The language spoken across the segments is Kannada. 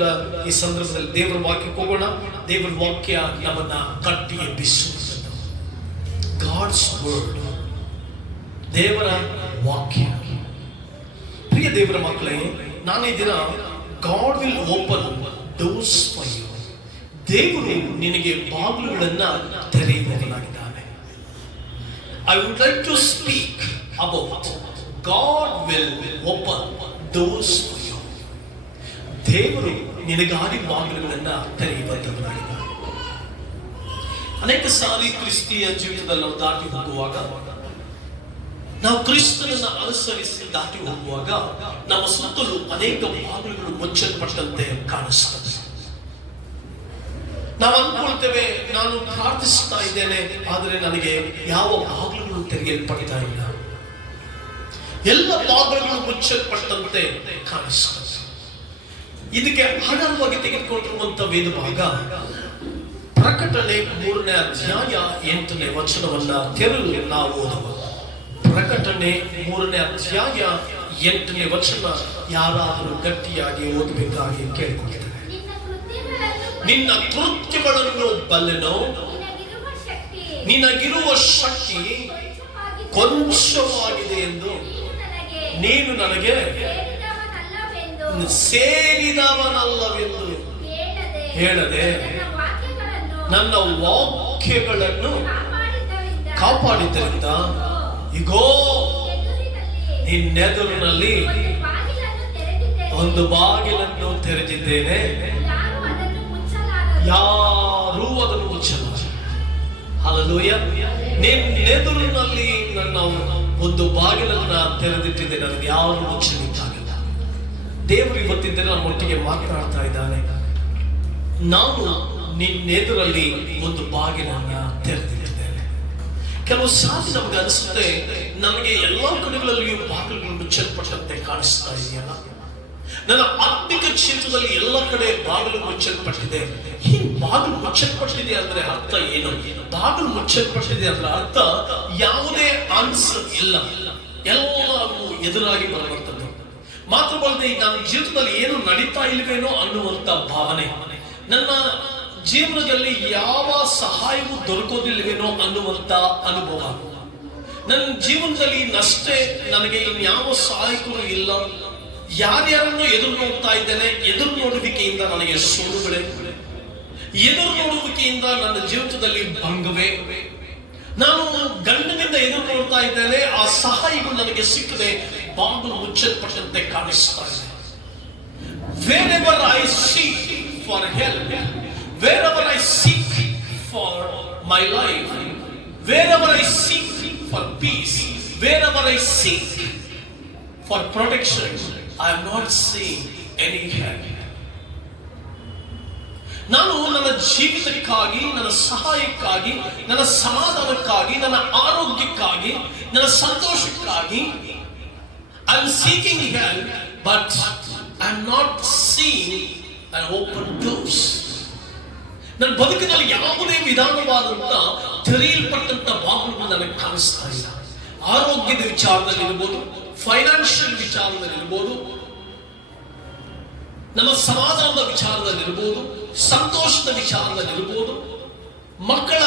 ಕೂಡ ಈ ಸಂದರ್ಭದಲ್ಲಿ ದೇವರ ವಾಕ್ಯಕ್ಕೆ ಹೋಗೋಣ. ದೇವರ ವಾಕ್ಯ ನಮ್ಮನ್ನ ಕಟ್ಟಿ ಎಬ್ಬಿಸುವಂಥದ್ದು. ಗಾಡ್ಸ್ ವರ್ಡ್, ದೇವರ ವಾಕ್ಯ. ಪ್ರಿಯ ದೇವರ ಮಕ್ಕಳೇ, ನಾನೇ ದಿನ God will open doors for you. ದೇವರು ನಿನಗೆ ಬಾಗಿಲುಗಳನ್ನ ತೆರೆಯುವವನಾಗಿದ್ದಾನೆ. I would like to speak about God will open doors for you. ದೇವರು ನಿನಗಾಗಿ ಬಾಗಿಲುಗಳನ್ನ ತೆರೆಯುವಂತವನಾಗಿದ್ದಾನೆ. ಅನೇಕ ಸಾರಿ ಕ್ರಿಸ್ತಿಯ ಜೀವಿತದಲ್ಲಿ ನಾವು ದಾಟಿ ಹೋಗುವಾಗ, ನಾವು ಕ್ರಿಸ್ತನನ್ನ ಅನುಸರಿಸಿ ದಾಟಿ ಹೋಗುವಾಗ ನಮ್ಮ ಸುತ್ತಲೂ ಅನೇಕ ಬಾಗಿಲುಗಳು ಮುಚ್ಚಲ್ಪಟ್ಟಂತೆ ಕಾಣಿಸ್ತದೆ. ನಾವು ಅಂದ್ಕೊಳ್ತೇವೆ, ನಾನು ಪ್ರಾರ್ಥಿಸ್ತಾ ಇದ್ದೇನೆ, ಆದರೆ ನನಗೆ ಯಾವ ಬಾಗಿಲುಗಳು ತೆರೆಯಲ್ಪಡ್ತಾ ಇಲ್ಲ. ಎಲ್ಲ ಬಾಗಿಲುಗಳು ಮುಚ್ಚಲ್ಪಟ್ಟಂತೆ ಕಾಣಿಸ್ತದೆ. ಇದಕ್ಕೆ ಆಧಾರವಾಗಿ ತೆಗೆದುಕೊಂಡಿರುವಂತ ವೇದ ಭಾಗ ಪ್ರಕಟಣೆ 3ನೇ ಅಧ್ಯಾಯ 8ನೇ ವಚನವನ್ನ ತೆರೆದು ನಾವು ಓದುವ. ಪ್ರಕಟಣೆ 3ನೇ ಅಧ್ಯಾಯ 8ನೇ ವಚನ ಯಾರಾದರೂ ಗಟ್ಟಿಯಾಗಿ ಓದಬೇಕಾಗಿ ಕೇಳಿಕೊಂಡಿದ್ದಾರೆ. ನಿನ್ನ ಕೃತ್ಯಗಳನ್ನು ಬಲ್ಲೆನೋ, ನಿನಗಿರುವ ಶಕ್ತಿ ಕೊಂಚವಾಗಿದೆ ಎಂದು ನೀನು ನನಗೆ ಸೇರಿದವನಲ್ಲವೆಂದು ಹೇಳದೆ ನನ್ನ ವಾಕ್ಯಗಳನ್ನು ಕಾಪಾಡಿದ್ದರಿಂದ ಇಗೋ ನಿನ್ನೆದುರಿನಲ್ಲಿ ಒಂದು ಬಾಗಿಲನ್ನು ತೆರೆದಿದ್ದೇನೆ, ಯಾರೂ ಅದನ್ನು ಮುಚ್ಚಲಾರ. ಹಲ್ಲೆಲೂಯಾ. ನಿನ್ನೆದುರಿನಲ್ಲಿ ನನ್ನ ಒಂದು ಬಾಗಿಲನ್ನ ತೆರೆದಿಟ್ಟಿದ್ದೇನೆ, ಅದನ್ನು ಯಾರು ಮುಚ್ಚಲಿಕ್ಕಾಗಲ್ಲ. ದೇವರು ಇವತ್ತಿನ ದಿನ ನಮ್ಮೊಟ್ಟಿಗೆ ಮಾತನಾಡ್ತಾ ಇದ್ದಾನೆ. ನಾನು ನಿನ್ನೆದುರಲ್ಲಿ ಒಂದು ಬಾಗಿಲನ್ನ ತೆರೆದಿಟ್ಟಿದ್ದೇನೆ. ಕೆಲವು ಸಾರಿ ನಮ್ಗೆ ಅನಿಸುತ್ತೆ, ನಮಗೆ ಎಲ್ಲ ಕಡೆಗಳಲ್ಲಿಯೂ ಬಾಗಿಲುಗಳು ಮುಚ್ಚಲ್ಪಟ್ಟಂತೆ ಕಾಣಿಸ್ತಾ ಇದೆಯಲ್ಲ. ನನ್ನ ಆತ್ಮಿಕ ಕ್ಷೇತ್ರದಲ್ಲಿ ಎಲ್ಲ ಕಡೆ ಬಾಗಿಲು ಮುಚ್ಚಲ್ಪಟ್ಟಿದೆ. ಈ ಬಾಗಿಲು ಮುಚ್ಚಲ್ಪಟ್ಟಿದೆ ಅಂದ್ರೆ ಅರ್ಥ ಏನು? ಬಾಗಿಲು ಮುಚ್ಚಲ್ಪಟ್ಟಿದೆ ಅಂದ್ರೆ ಅರ್ಥ ಯಾವುದೇ ಆನ್ಸರ್ ಇಲ್ಲ, ಎಲ್ಲವೂ ಎದುರಾಗಿ ಬರುವಂಥದ್ದು. ಮಾತ್ರವಲ್ಲದೆ ನನ್ನ ಜೀವಿತದಲ್ಲಿ ಏನು ನಡೀತಾ ಇಲ್ವೇನೋ ಅನ್ನುವಂತ ಭಾವನೆ, ನನ್ನ ಜೀವನದಲ್ಲಿ ಯಾವ ಸಹಾಯವೂ ದೊರಕೋದಿಲ್ವೇನೋ ಅನ್ನುವಂತ ಅನುಭವ, ನನ್ನ ಜೀವನದಲ್ಲಿ ನಷ್ಟೇ, ನನಗೆ ಇನ್ಯಾವ ಸಹಾಯಕರು ಇಲ್ಲ, ಯಾರ್ಯಾರನ್ನು ಎದುರು ನೋಡ್ತಾ ಇದ್ದೇನೆ, ಎದುರು ನೋಡುವಿಕೆಯಿಂದ ನನಗೆ ಸೋಲುಗಳೇ, ಎದುರು ನೋಡುವಿಕೆಯಿಂದ ನನ್ನ ಜೀವಿತದಲ್ಲಿ ಭಂಗವೇ, ನಾನು ಗಂಡನಿಂದ ಎದುರು ನೋಡ್ತಾ ಇದ್ದೇನೆ, ಆ ಸಹಾಯಗಳು ನನಗೆ ಸಿಕ್ಕದೆ ಬಾಗಿಲು ಮುಚ್ಚಲ್ಪಟ್ಟಂತೆ ಕಾಣಿಸ್ತಾ ಇದೆ. Wherever I seek for help, wherever I seek for my life, wherever I seek for peace, wherever I seek for protection, I am not seeing any help. ನಾನು ನನ್ನ ಜೀವಿತಕ್ಕಾಗಿ, ನನ್ನ ಸಹಾಯಕ್ಕಾಗಿ, ನನ್ನ ಸಮಾಧಾನಕ್ಕಾಗಿ, ನನ್ನ ಆರೋಗ್ಯಕ್ಕಾಗಿ, ನನ್ನ ಸಂತೋಷಕ್ಕಾಗಿ I am seeking help, but I am not seeing an open doors. ನನ್ನ ಬದುಕಿನಲ್ಲಿ ಯಾವುದೇ ವಿಧಾನವಾದಂತ ತೆರೆಯಲ್ಪಟ್ಟಂತ ಬಾಗಿಲುಗಳು ನನಗೆ ಕಾಣಿಸ್ತಾ ಇಲ್ಲ. ಆರೋಗ್ಯದ ವಿಚಾರದಲ್ಲಿ ಇರ್ಬೋದು, ಫೈನಾನ್ಷಿಯಲ್ ವಿಚಾರದಲ್ಲಿ ಇರ್ಬೋದು, ನಮ್ಮ ಸಮಾಧಾನದ ವಿಚಾರದಲ್ಲಿ ಇರ್ಬೋದು, ಸಂತೋಷದ ವಿಚಾರದಲ್ಲಿ ಇರ್ಬೋದು, ಮಕ್ಕಳ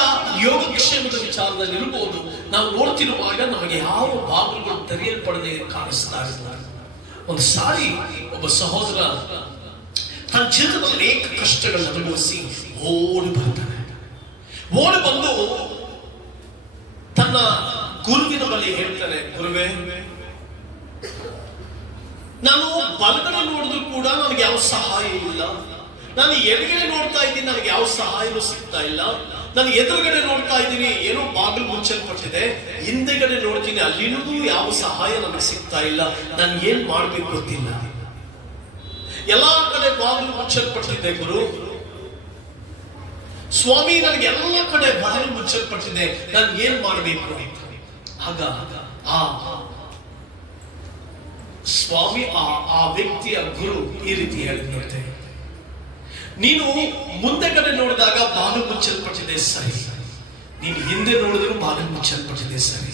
ಯೋಗಕ್ಷೇಮದ ವಿಚಾರದಲ್ಲಿ ಇರ್ಬೋದು, ನಾವು ನೋಡ್ತಿರುವಾಗ ನಮಗೆ ಯಾವ ಬಾಗಿಲುಗಳು ತೆರೆಯಲ್ಪಡದೆ ಕಾಣಿಸ್ತಾ ಇರ್ತಾರೆ. ಒಂದು ಸಾರಿ ಒಬ್ಬ ಸಹೋದರ ತನ್ನ ಜೀವನದಲ್ಲಿ ಅನೇಕ ಕಷ್ಟಗಳನ್ನು ಅನುಭವಿಸಿ ಓಡಿ ಬರ್ತಾನೆ. ಓಡಿ ಬಂದು ತನ್ನ ಗುರುವಿನ ಬಳಿ ಹೇಳ್ತಾನೆ, ಗುರುವೇ, ನಾನು ಬಲಗಡೆ ನೋಡಿದ್ರು ಕೂಡ ನನಗೆ ಯಾವ ಸಹಾಯ ಇಲ್ಲ, ನಾನು ಎಡಗಡೆ ನೋಡ್ತಾ ಇದ್ದೀನಿ, ನನಗೆ ಯಾವ ಸಹಾಯನೂ ಸಿಗ್ತಾ ಇಲ್ಲ, ನಾನು ಎದುರುಗಡೆ ನೋಡ್ತಾ ಇದ್ದೀನಿ, ಏನೋ ಬಾಗಿಲು ಮುಚ್ಚಲ್ಪಟ್ಟಿದೆ, ಹಿಂದೆಗಡೆ ನೋಡ್ತೀನಿ, ಅಲ್ಲಿನೂ ಯಾವ ಸಹಾಯ ನನಗೆ ಸಿಗ್ತಾ ಇಲ್ಲ, ನಾನು ಏನ್ ಮಾಡ್ಬೇಕು ಗೊತ್ತಿಲ್ಲ, ಎಲ್ಲಾ ಕಡೆ ಬಾಗಿಲು ಮುಚ್ಚಲ್ಪಟ್ಟಿದೆ ಗುರು ಸ್ವಾಮಿ, ನನಗೆ ಎಲ್ಲ ಕಡೆ ಬಾಗಿಲು ಮುಚ್ಚಲ್ಪಟ್ಟಿದೆ, ನಾನು ಏನ್ ಮಾಡ್ಬೇಕು? ಆಗ ಆ ಸ್ವಾಮಿ ಆ ವ್ಯಕ್ತಿಯ ಗುರು ಈ ರೀತಿ ಹೇಳಿದಂತೆ, ನೀನು ಮುಂದೆಗಡೆ ನೋಡಿದಾಗ ಬಾಗಿಲು ಮುಚ್ಚಲ್ಪಟ್ಟಿದೆ ಸರಿ, ನೀನು ಹಿಂದೆ ನೋಡಿದ್ರು ಬಾಗಿಲು ಮುಚ್ಚಲ್ಪಟ್ಟಿದೆ ಸರಿ,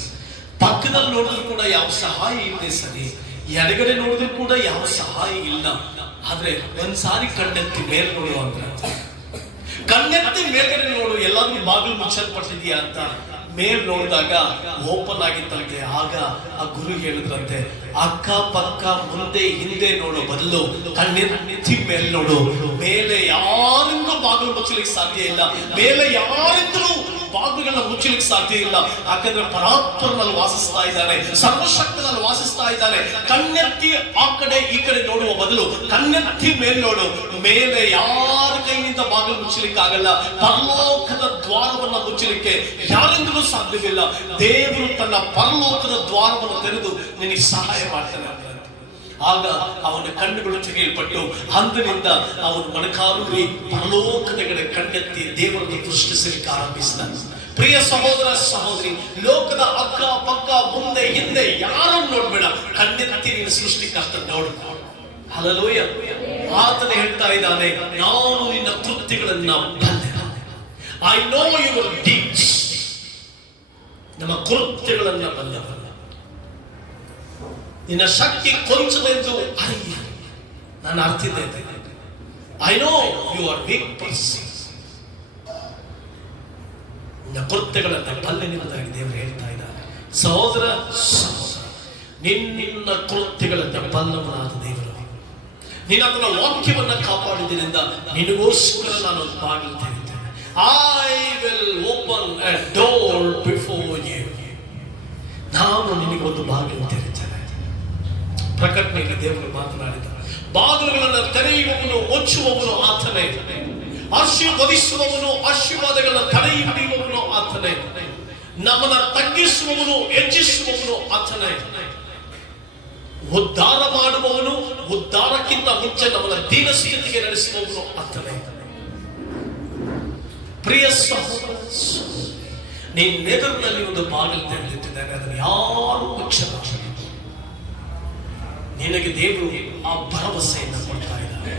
ಪಕ್ಕದಲ್ಲಿ ನೋಡಿದ್ರು ಕೂಡ ಯಾವ ಸಹಾಯ ಇದೆ ಸರಿ, ಎಡಗಡೆ ನೋಡಿದ್ರು ಕೂಡ ಯಾವ ಸಹಾಯ ಇಲ್ಲ, ಆದ್ರೆ ಒಂದ್ಸಾರಿ ಕಣ್ಣೆತ್ತಿ ಮೇಲೆ ನೋಡು ಅಂದ್ರೆ, ಕಣ್ಣೆತ್ತಿ ಮೇಲ್ಗಡೆ ನೋಡು, ಎಲ್ಲಾದ್ರೂ ಬಾಗಿಲು ಮುಚ್ಚಲ್ಪಟ್ಟಿದ್ಯಾ ಅಂತ ಮೇಲ್ ನೋಡಿದಾಗ ಓಪನ್ ಆಗಿತ್ತಂತೆ. ಆಗ ಆ ಗುರು ಹೇಳಿದ್ರಂತೆ, ಅಕ್ಕ ಪಕ್ಕ ಮುಂದೆ ಹಿಂದೆ ನೋಡೋ ಬದಲು ಕಣ್ಣೆತ್ತಿ ಮೇಲ್ ನೋಡು. ಮೇಲೆ ಯಾರಿಂದಲೂ ಬಾಗಿಲು ಮುಚ್ಚಲಿಕ್ಕೆ ಸಾಧ್ಯ ಇಲ್ಲ, ಮೇಲೆ ಯಾರಿಂದಲೂ ಬಾಗಿಲುಗಳನ್ನ ಮುಚ್ಚಲಿಕ್ಕೆ ಸಾಧ್ಯ ಇಲ್ಲ. ಯಾಕಂದ್ರೆ ಪರಾತ್ಪರನಲ್ಲಿ ವಾಸಿಸ್ತಾ ಇದ್ದಾನೆ, ಸರ್ವಶಕ್ತನಲ್ಲಿ ವಾಸಿಸ್ತಾ ಇದ್ದಾನೆ. ಕಣ್ಣೆತ್ತಿ ಆ ಕಡೆ ಈ ಕಡೆ ನೋಡುವ ಬದಲು ಕಣ್ಣೆತ್ತಿ ಮೇಲ್ ನೋಡು. ಮೇಲೆ ಯಾರ ಕೈಯಿಂದ ಬಾಗಿಲು ಮುಚ್ಚಲಿಕ್ಕೆ ಆಗಲ್ಲ. ಪರಲೋಕದ ದ್ವಾರವನ್ನ ಮುಚ್ಚಲಿಕ್ಕೆ ಯಾರಿಂದಲೂ ಸಾಧ್ಯವಿಲ್ಲ. ದೇವರು ತನ್ನ ಪರಲೋಕದ ದ್ವಾರವನ್ನು ತೆರೆದು ನಿನಗೆ ಸಹಾಯ ಮಾಡ್ತಾನೆ. ಆಗ ಅವನ ಕಣ್ಣುಗಳು ತೆಗೆಯಲ್ಪಟ್ಟು ಅಂದಿನಿಂದ ಅವನು ಮೊಣಕಾಲೂರಿ ಪರಲೋಕದ ಕಡೆ ಕಣ್ಣೆತ್ತಿ ದೇವರನ್ನು ದೃಷ್ಟಿಸಲಿಕ್ಕೆ ಆರಂಭಿಸಿದ. ಪ್ರಿಯ ಸಹೋದರ ಸಹೋದರಿ, ಲೋಕದ ಅಕ್ಕ ಪಕ್ಕ ಮುಂದೆ ಹಿಂದೆ ಯಾರನ್ನು ನೋಡ್ಬೇಡ, ಕಣ್ಣೆತ್ತಿ ನೀನು ಸೃಷ್ಟಿಕರ್ತ ನೋಡು. ಹಲ್ಲೆಲೂಯಾ. ಆತನೇ ಹೇಳ್ತಾ ಇದ್ದಾನೆ, ನಾನು ನಿನ್ನ ಕೃತ್ಯಗಳನ್ನ ಬಲ್ಲೆ. I know your deeds. ನಮ್ಮ ಕೃತ್ಯಗಳನ್ನ ಬಲ್ಲವಲ್ಲ. ನಿನ್ನ ಶಕ್ತಿ ಕೊಂಚದೆಂದು ಅರಿಯ. ನಾನು ಅರ್ತಿದ್ದೆ. I know you are weak person. ನಿನ್ನ ಕೃತ್ಯಗಳನ್ನ ಬಲ್ಲೆನಿಂದಾಗಿ ದೇವರು ಹೇಳ್ತಾ ಇದ್ದಾನೆ. ಸಹೋದರ ನಿನ್ನ ಕೃತ್ಯಗಳನ್ನ ಬಲ್ಲವನಾದ ದೇವರು, ನೀನು ಅದನ್ನ ವಾಕ್ಯವನ್ನ ಕಾಪಾಡಿದ್ರಿಂದ ನಿನಗೋಸ್ಕರ ನಾನು ಒಂದು ಬಾಗಿಲು ತೆರೆಯುತ್ತೇನೆ. I will open a door before you. ನಾನು ನಿನಗೊಂದು ಬಾಗಿಲು ತೆರೆಯುತ್ತೇನೆ. ಪ್ರಕಟಣೆಯಲ್ಲಿ ದೇವರು ಮಾತನಾಡಿದ, ಬಾಗಿಲುಗಳನ್ನು ತೆರೆಯುವವನು ಮುಚ್ಚುವವನು ಆತನೇ, ಆಶೀರ್ವದಿಸುವವನು ಆಶೀರ್ವಾದಗಳನ್ನು ತಡೆ ಹಿಡಿಯುವವನು ಆತನೇ, ನಮ್ಮನ್ನ ತಗ್ಗಿಸುವವನು ಹೆಚ್ಚಿಸುವವನು ಆತನೇ, ಉದ್ಧಾರ ಮಾಡುವವನು ಉದ್ಧಾರಕ್ಕಿಂತ ಮುಂಚೆ ನಮ್ಮನ್ನ ದೀನ ಸ್ಥಿತಿಗೆ ನಡೆಸುವವನು ಆತನೇ. ಪ್ರಿಯ ಸಹೋದರ, ನಿನ್ನೆದುರಿನಲ್ಲಿ ಒಂದು ಬಾಗಿಲು ತೆರೆದಿಟ್ಟಿದ್ದಾನೆ, ಅದನ್ನು ಯಾರು ಮುಚ್ಚಬಾರದು. ನಿನಗೆ ದೇವರು ಆ ಭರವಸೆಯನ್ನು ಕೊಡ್ತಾ ಇದ್ದಾನೆ,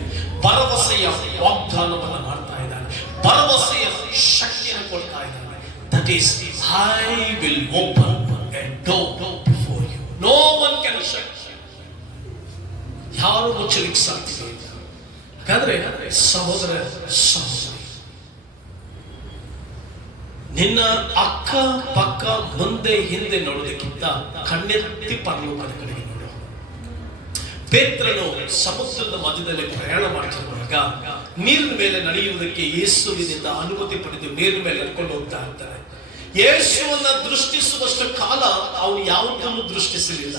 ಭರವಸೆಯ ವಾಗ್ದಾನವನ್ನು ಮಾಡ್ತಾ ಇದ್ದಾನೆ, ಭರವಸೆಯ ಶಕ್ತಿಯನ್ನು ಕೊಡ್ತಾ ಇದ್ದಾನೆ. That is I will open a door before you. No one can shut. ಯಾರು ಮುಚ್ಚಲಿಕ್ಕೆ ಸಾಧ್ಯ ಇಲ್ಲ. ಯಾಕಂದ್ರೆ ಸಹೋದರ ಸಹೋದರಿ, ನಿನ್ನ ಅಕ್ಕ ಪಕ್ಕ ಮುಂದೆ ಹಿಂದೆ ನೋಡೋದಕ್ಕಿಂತ ಕಣ್ಣೆತ್ತಿ ಪರಲೋಕದ ಕಡೆಗೆ ನೋಡು. ಪೇತ್ರನು ಸಮುದ್ರದ ಮಧ್ಯದಲ್ಲಿ ಪ್ರಯಾಣ ಮಾಡ್ತಿರುವಾಗ ನೀರಿನ ಮೇಲೆ ನಡೆಯುವುದಕ್ಕೆ ಯೇಸುವಿನಿಂದ ಅನುಮತಿ ಪಡೆದು ನೀರಿನ ಮೇಲೆ ನಡ್ಕೊಂಡು ಹೋಗ್ತಾ ಇರ್ತಾರೆ. ಯೇಸುವನ್ನ ದೃಷ್ಟಿಸುವಷ್ಟು ಕಾಲ ಅವನು ಯಾವುದನ್ನು ದೃಷ್ಟಿಸಲಿಲ್ಲ.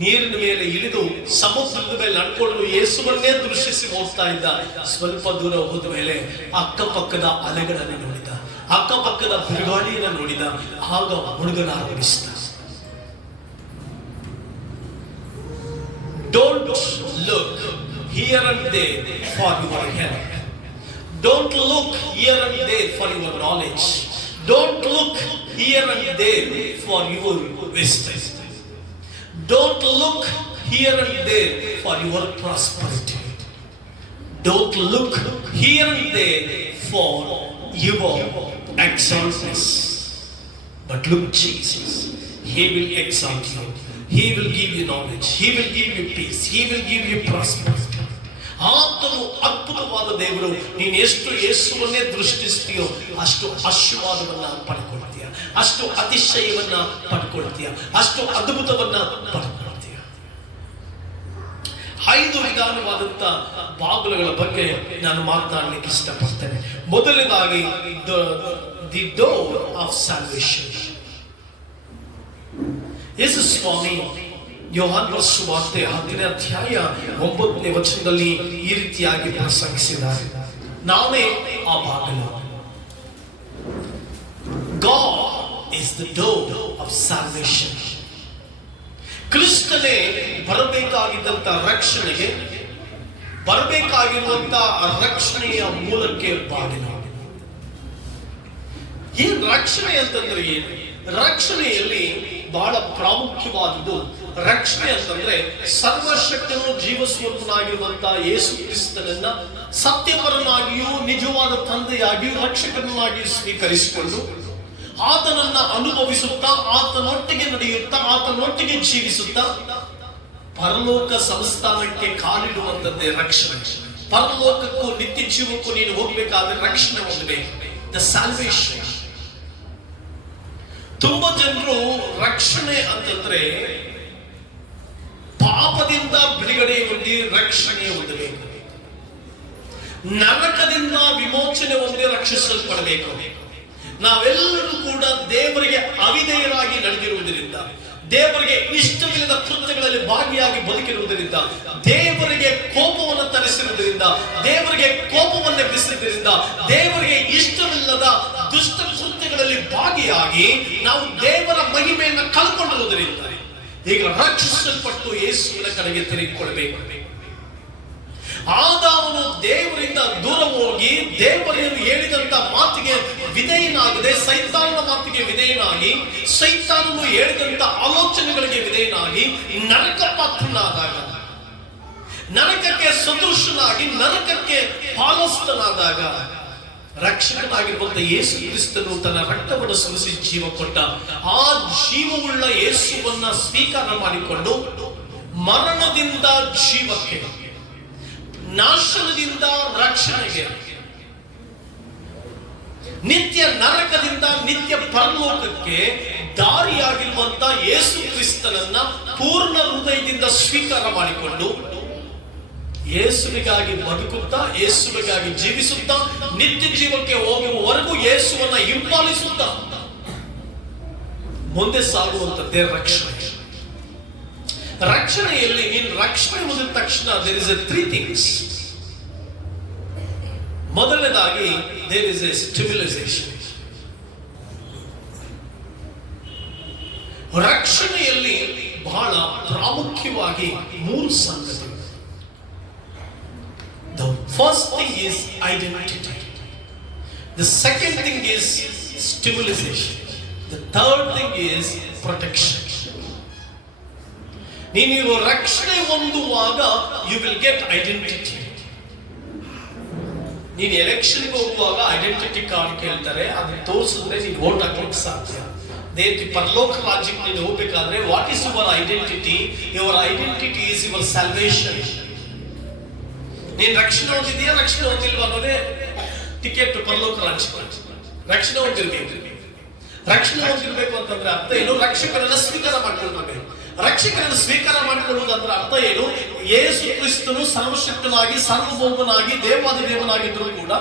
ನೀರಿನ ಮೇಲೆ ಇಳಿದು ಸಮುದ್ರದ ಮೇಲೆ ನಡ್ಕೊಂಡು ಯೇಸುವನ್ನೇ ದೃಷ್ಟಿಸಿ ಹೋಗ್ತಾ ಇದ್ದ. ಸ್ವಲ್ಪ ದೂರ ಹೋದ ಮೇಲೆ ಅಕ್ಕಪಕ್ಕದ ಅಲೆಗಳನ್ನು ನೋಡಿದ, ಅಕ್ಕಪಕ್ಕದ ಬಿರುಗಾಳಿಯನ್ನು ನೋಡಿದ. ಆಗ ಹುಡುಗನ ಆರಂಭಿಸಿದ. Don't look here and there for your help. Don't look here and there for your knowledge. Don't look here and there for your wisdom. Don't look here and there for your prosperity. Don't look here and there for your exaltness. But look Jesus. He will exalt you. He will give you knowledge. He will give you peace. He will give you prosperity. ಆತನು ಅದ್ಭುತವಾದ ದೇವರು. ನೀನು ಎಷ್ಟು ಯೇಸುವನ್ನೇ ದೃಷ್ಟಿಸ್ತೀಯೋ ಅಷ್ಟು ಆಶೀರ್ವಾದವನ್ನ ಪಡ್ಕೊಳ್ತೀಯ, ಅಷ್ಟು ಅತಿಶಯವನ್ನ ಪಡ್ಕೊಳ್ತೀಯ, ಅಷ್ಟು ಅದ್ಭುತವನ್ನ ಪಡ್ಕೊಳ್ತೀಯ. 5 ವಿಧಾನವಾದಂತ ಬಾಗಿಲುಗಳ ಬಗ್ಗೆ ನಾನು ಮಾತನಾಡಲಿಕ್ಕೆ ಇಷ್ಟಪಡ್ತೇನೆ. ಮೊದಲನೇದಾಗಿ ದಿ ಡೋರ್ ಆಫ್ ಸಾಲ್ವೇಷನ್. ಯೇಸು ಸ್ವಾಮಿ ಯೋಹಾನನ ಸುವಾರ್ತೆ 10ನೇ ಅಧ್ಯಾಯ 9ನೇ ವಚನದಲ್ಲಿ ಈ ರೀತಿಯಾಗಿ ಪ್ರಸಂಗಿಸಿದ್ದಾರೆ, ನಾನೇ ಆ ಬಾಗಿಲು. God is the door of salvation. ಕ್ರಿಸ್ತನೇ ಬರಬೇಕಾಗಿದ್ದಂತ ರಕ್ಷಣೆಗೆ, ಬರಬೇಕಾಗಿರುವಂತ ರಕ್ಷಣೆಯ ಮೂಲಕ್ಕೆ ಬಾಗಿಲು. ಈ ರಕ್ಷಣೆ ಅಂತಂದ್ರೆ ಏನು? ರಕ್ಷಣೆಯಲ್ಲಿ ಬಹಳ ಪ್ರಾಮುಖ್ಯವಾದುದು ರಕ್ಷಣೆ ಅಂತಂದ್ರೆ ಸರ್ವಶಕ್ತನು ಜೀವಸ್ವರೂಪನಾಗಿರುವಂತಹ ಯೇಸು ಕ್ರಿಸ್ತನನ್ನ ಸತ್ಯಪರನಾಗಿಯೂ ನಿಜವಾದ ತಂದೆಯಾಗಿಯೂ ರಕ್ಷಕನಾಗಿಯೂ ಸ್ವೀಕರಿಸಿಕೊಂಡು ಆತನನ್ನ ಅನುಭವಿಸುತ್ತಾ, ಆತನೊಟ್ಟಿಗೆ ನಡೆಯುತ್ತಾ, ಆತನೊಟ್ಟಿಗೆ ಜೀವಿಸುತ್ತಾ ಪರಲೋಕ ಸಂಸ್ಥಾನಕ್ಕೆ ಕಾಲಿಡುವಂತದ್ದೇ ರಕ್ಷಣೆ. ಪರಲೋಕಕ್ಕೂ ನಿತ್ಯ ಜೀವಕ್ಕೂ ನೀನು ಹೋಗ್ಬೇಕಾದ್ರೆ ರಕ್ಷಣೆ ಹೊಂದಬೇಕು, ದ ಸಾಲ್ವೇಷನ್. ತುಂಬಾ ಜನರು ರಕ್ಷಣೆ ಅಂತಂದ್ರೆ ಪಾಪದಿಂದ ಬಿಡುಗಡೆ ಹೊಂದಿ ರಕ್ಷಣೆ ಹೊಂದಬೇಕು, ನರಕದಿಂದ ವಿಮೋಚನೆ ಹೊಂದಿ ರಕ್ಷಿಸಲ್ಪಡಬೇಕು. ನಾವೆಲ್ಲರೂ ಕೂಡ ದೇವರಿಗೆ ಅವಿಧೇಯರಾಗಿ ನಡೆದಿರುವುದರಿಂದ, ದೇವರಿಗೆ ಇಷ್ಟವಿಲ್ಲದ ಕೃತ್ಯಗಳಲ್ಲಿ ಭಾಗಿಯಾಗಿ ಬದುಕಿರುವುದರಿಂದ, ದೇವರಿಗೆ ಕೋಪವನ್ನು ತರಿಸಿರುವುದರಿಂದ, ದೇವರಿಗೆ ಕೋಪವನ್ನು ಬಿಸಿರುವುದರಿಂದ, ದೇವರಿಗೆ ಇಷ್ಟವಿಲ್ಲದ ದುಷ್ಟ ಕೃತ್ಯಗಳಲ್ಲಿ ಭಾಗಿಯಾಗಿ ನಾವು ದೇವರ ಮಹಿಮೆಯನ್ನು ಕಳ್ಕೊಂಡಿರುವುದರಿಂದ ಈಗ ರಕ್ಷಿಸಲ್ಪಟ್ಟು ಯೇಸುವಿನ ಕಡೆಗೆ ತಿರುಗಿಕೊಳ್ಳಬೇಕು. ಆದಾಮನು ದೇವರಿಂದ ದೂರ ಹೋಗಿ ದೇವರು ಹೇಳಿದಂತ ಮಾತಿಗೆ ವಿಧೇಯನಾಗದೆ ಸೈತಾನನ ಮಾತಿಗೆ ವಿಧೇಯನಾಗಿ, ಸೈತಾನನು ಹೇಳಿದಂತ ಆಲೋಚನೆಗಳಿಗೆ ವಿಧೇಯನಾಗಿ ನರಕ ಪಾತ್ರನಾದಾಗ, ನರಕಕ್ಕೆ ಸದೃಶನಾಗಿ ನರಕಕ್ಕೆ ಪಾಲಸ್ಥನಾದಾಗ, ರಕ್ಷಕನಾಗಿರುವಂತ ಯೇಸು ಕ್ರಿಸ್ತನು ತನ್ನ ರಕ್ತವನ್ನು ಸುರಿಸಿ ಜೀವ ಕೊಟ್ಟ. ಆ ಜೀವವುಳ್ಳ ಯೇಸುವನ್ನ ಸ್ವೀಕಾರ ಮಾಡಿಕೊಂಡು ಮರಣದಿಂದ ಜೀವಕ್ಕೆ, ನಾಶನದಿಂದ ರಕ್ಷಣೆಗೆ, ನಿತ್ಯ ನರಕದಿಂದ ನಿತ್ಯ ಪರಲೋಕಕ್ಕೆ ದಾರಿಯಾಗಿರುವಂತ ಯೇಸು ಕ್ರಿಸ್ತನನ್ನ ಪೂರ್ಣ ಹೃದಯದಿಂದ ಸ್ವೀಕಾರ ಮಾಡಿಕೊಂಡು ಯೇಸುವಿಗಾಗಿ ಬದುಕುತ್ತಾ, ಯೇಸುವಿಗಾಗಿ ಜೀವಿಸುತ್ತಾ, ನಿತ್ಯ ಜೀವಕ್ಕೆ ಹೋಗುವವರೆಗೂ ಯೇಸುವನ್ನ ಹಿಂಪಾಲಿಸುತ್ತಾ ಮುಂದೆ ಸಾಗುವಂತದ್ದೇ ರಕ್ಷಣೆ. ರಕ್ಷಣೆಯಲ್ಲಿ ನೀನು ರಕ್ಷಣೆ ಹೊಂದಿದ ತಕ್ಷಣ ದೇರ್ ಇಸ್ ಎ 3 things. ಮೊದಲನೇದಾಗಿ ದೇರ್ ಇಸ್ ಎ ಸ್ಟಿಮ್ಯುಲೈಸೇಷನ್. ರಕ್ಷಣೆಯಲ್ಲಿ ಬಹಳ ಪ್ರಾಮುಖ್ಯವಾಗಿ 3 ಸಂಗತಿಗಳು. The first thing is identity. The second thing is stimulation. The third thing is protection. ನೀನು ರಕ್ಷಣೆ ಹೊಂದುವಾಗ ಯು ವಿಲ್ ಗೆಟ್ ಐಡೆಂಟಿಟಿ. ನೀನು ಎಲೆಕ್ಷನ್ಗೆ ಹೋಗುವಾಗ ಐಡೆಂಟಿಟಿ ಕಾರ್ಡ್ ಕೇಳ್ತಾರೆ, ಅದನ್ನ ತೋರಿಸಿದ್ರೆ ನೀನು ವೋಟ್ ಹಾಕಲಿಕ್ಕೆ ಸಾಧ್ಯ. ಪರಲೋಕ ರಾಜ್ಯಕ್ಕೆ ನೀನು ಹೋಗ್ಬೇಕಾದ್ರೆ what is your identity? Your identity is your salvation. ನೀನು ರಕ್ಷಣೆ ಹೊಂದಿದೆಯಾ ರಕ್ಷಣೆ ಹೊಂದಿಲ್ವಾ ಅನ್ನೋದೇ ಟಿಕೆಟ್ ಪರಲೋಕ ರಾಜ್ಯಕ್ಕೆ. ರಕ್ಷಣೆ ಹೊಂದಿರ್ಬೇಕು. ರಕ್ಷಣೆ ಹೊಂದಿರ್ಬೇಕು ಅಂತಂದ್ರೆ ಅರ್ಥ ಏನು? ರಕ್ಷಕರನ್ನ ಸ್ವೀಕಾರ ಮಾಡ್ಕೊಳ್ಬೇಕು. ರಕ್ಷಕರನ್ನು ಸ್ವೀಕಾರ ಮಾಡಿಕೊಳ್ಳುವುದಂದ್ರೆ ಅರ್ಥ ಏನು? ಯೇಸು ಕ್ರಿಸ್ತನು ಸರ್ವಶಕ್ತನಾಗಿ ಸಾರ್ವಭೌಮನಾಗಿ ದೇವಾದಿ ದೇವನಾಗಿದ್ರು ಕೂಡ,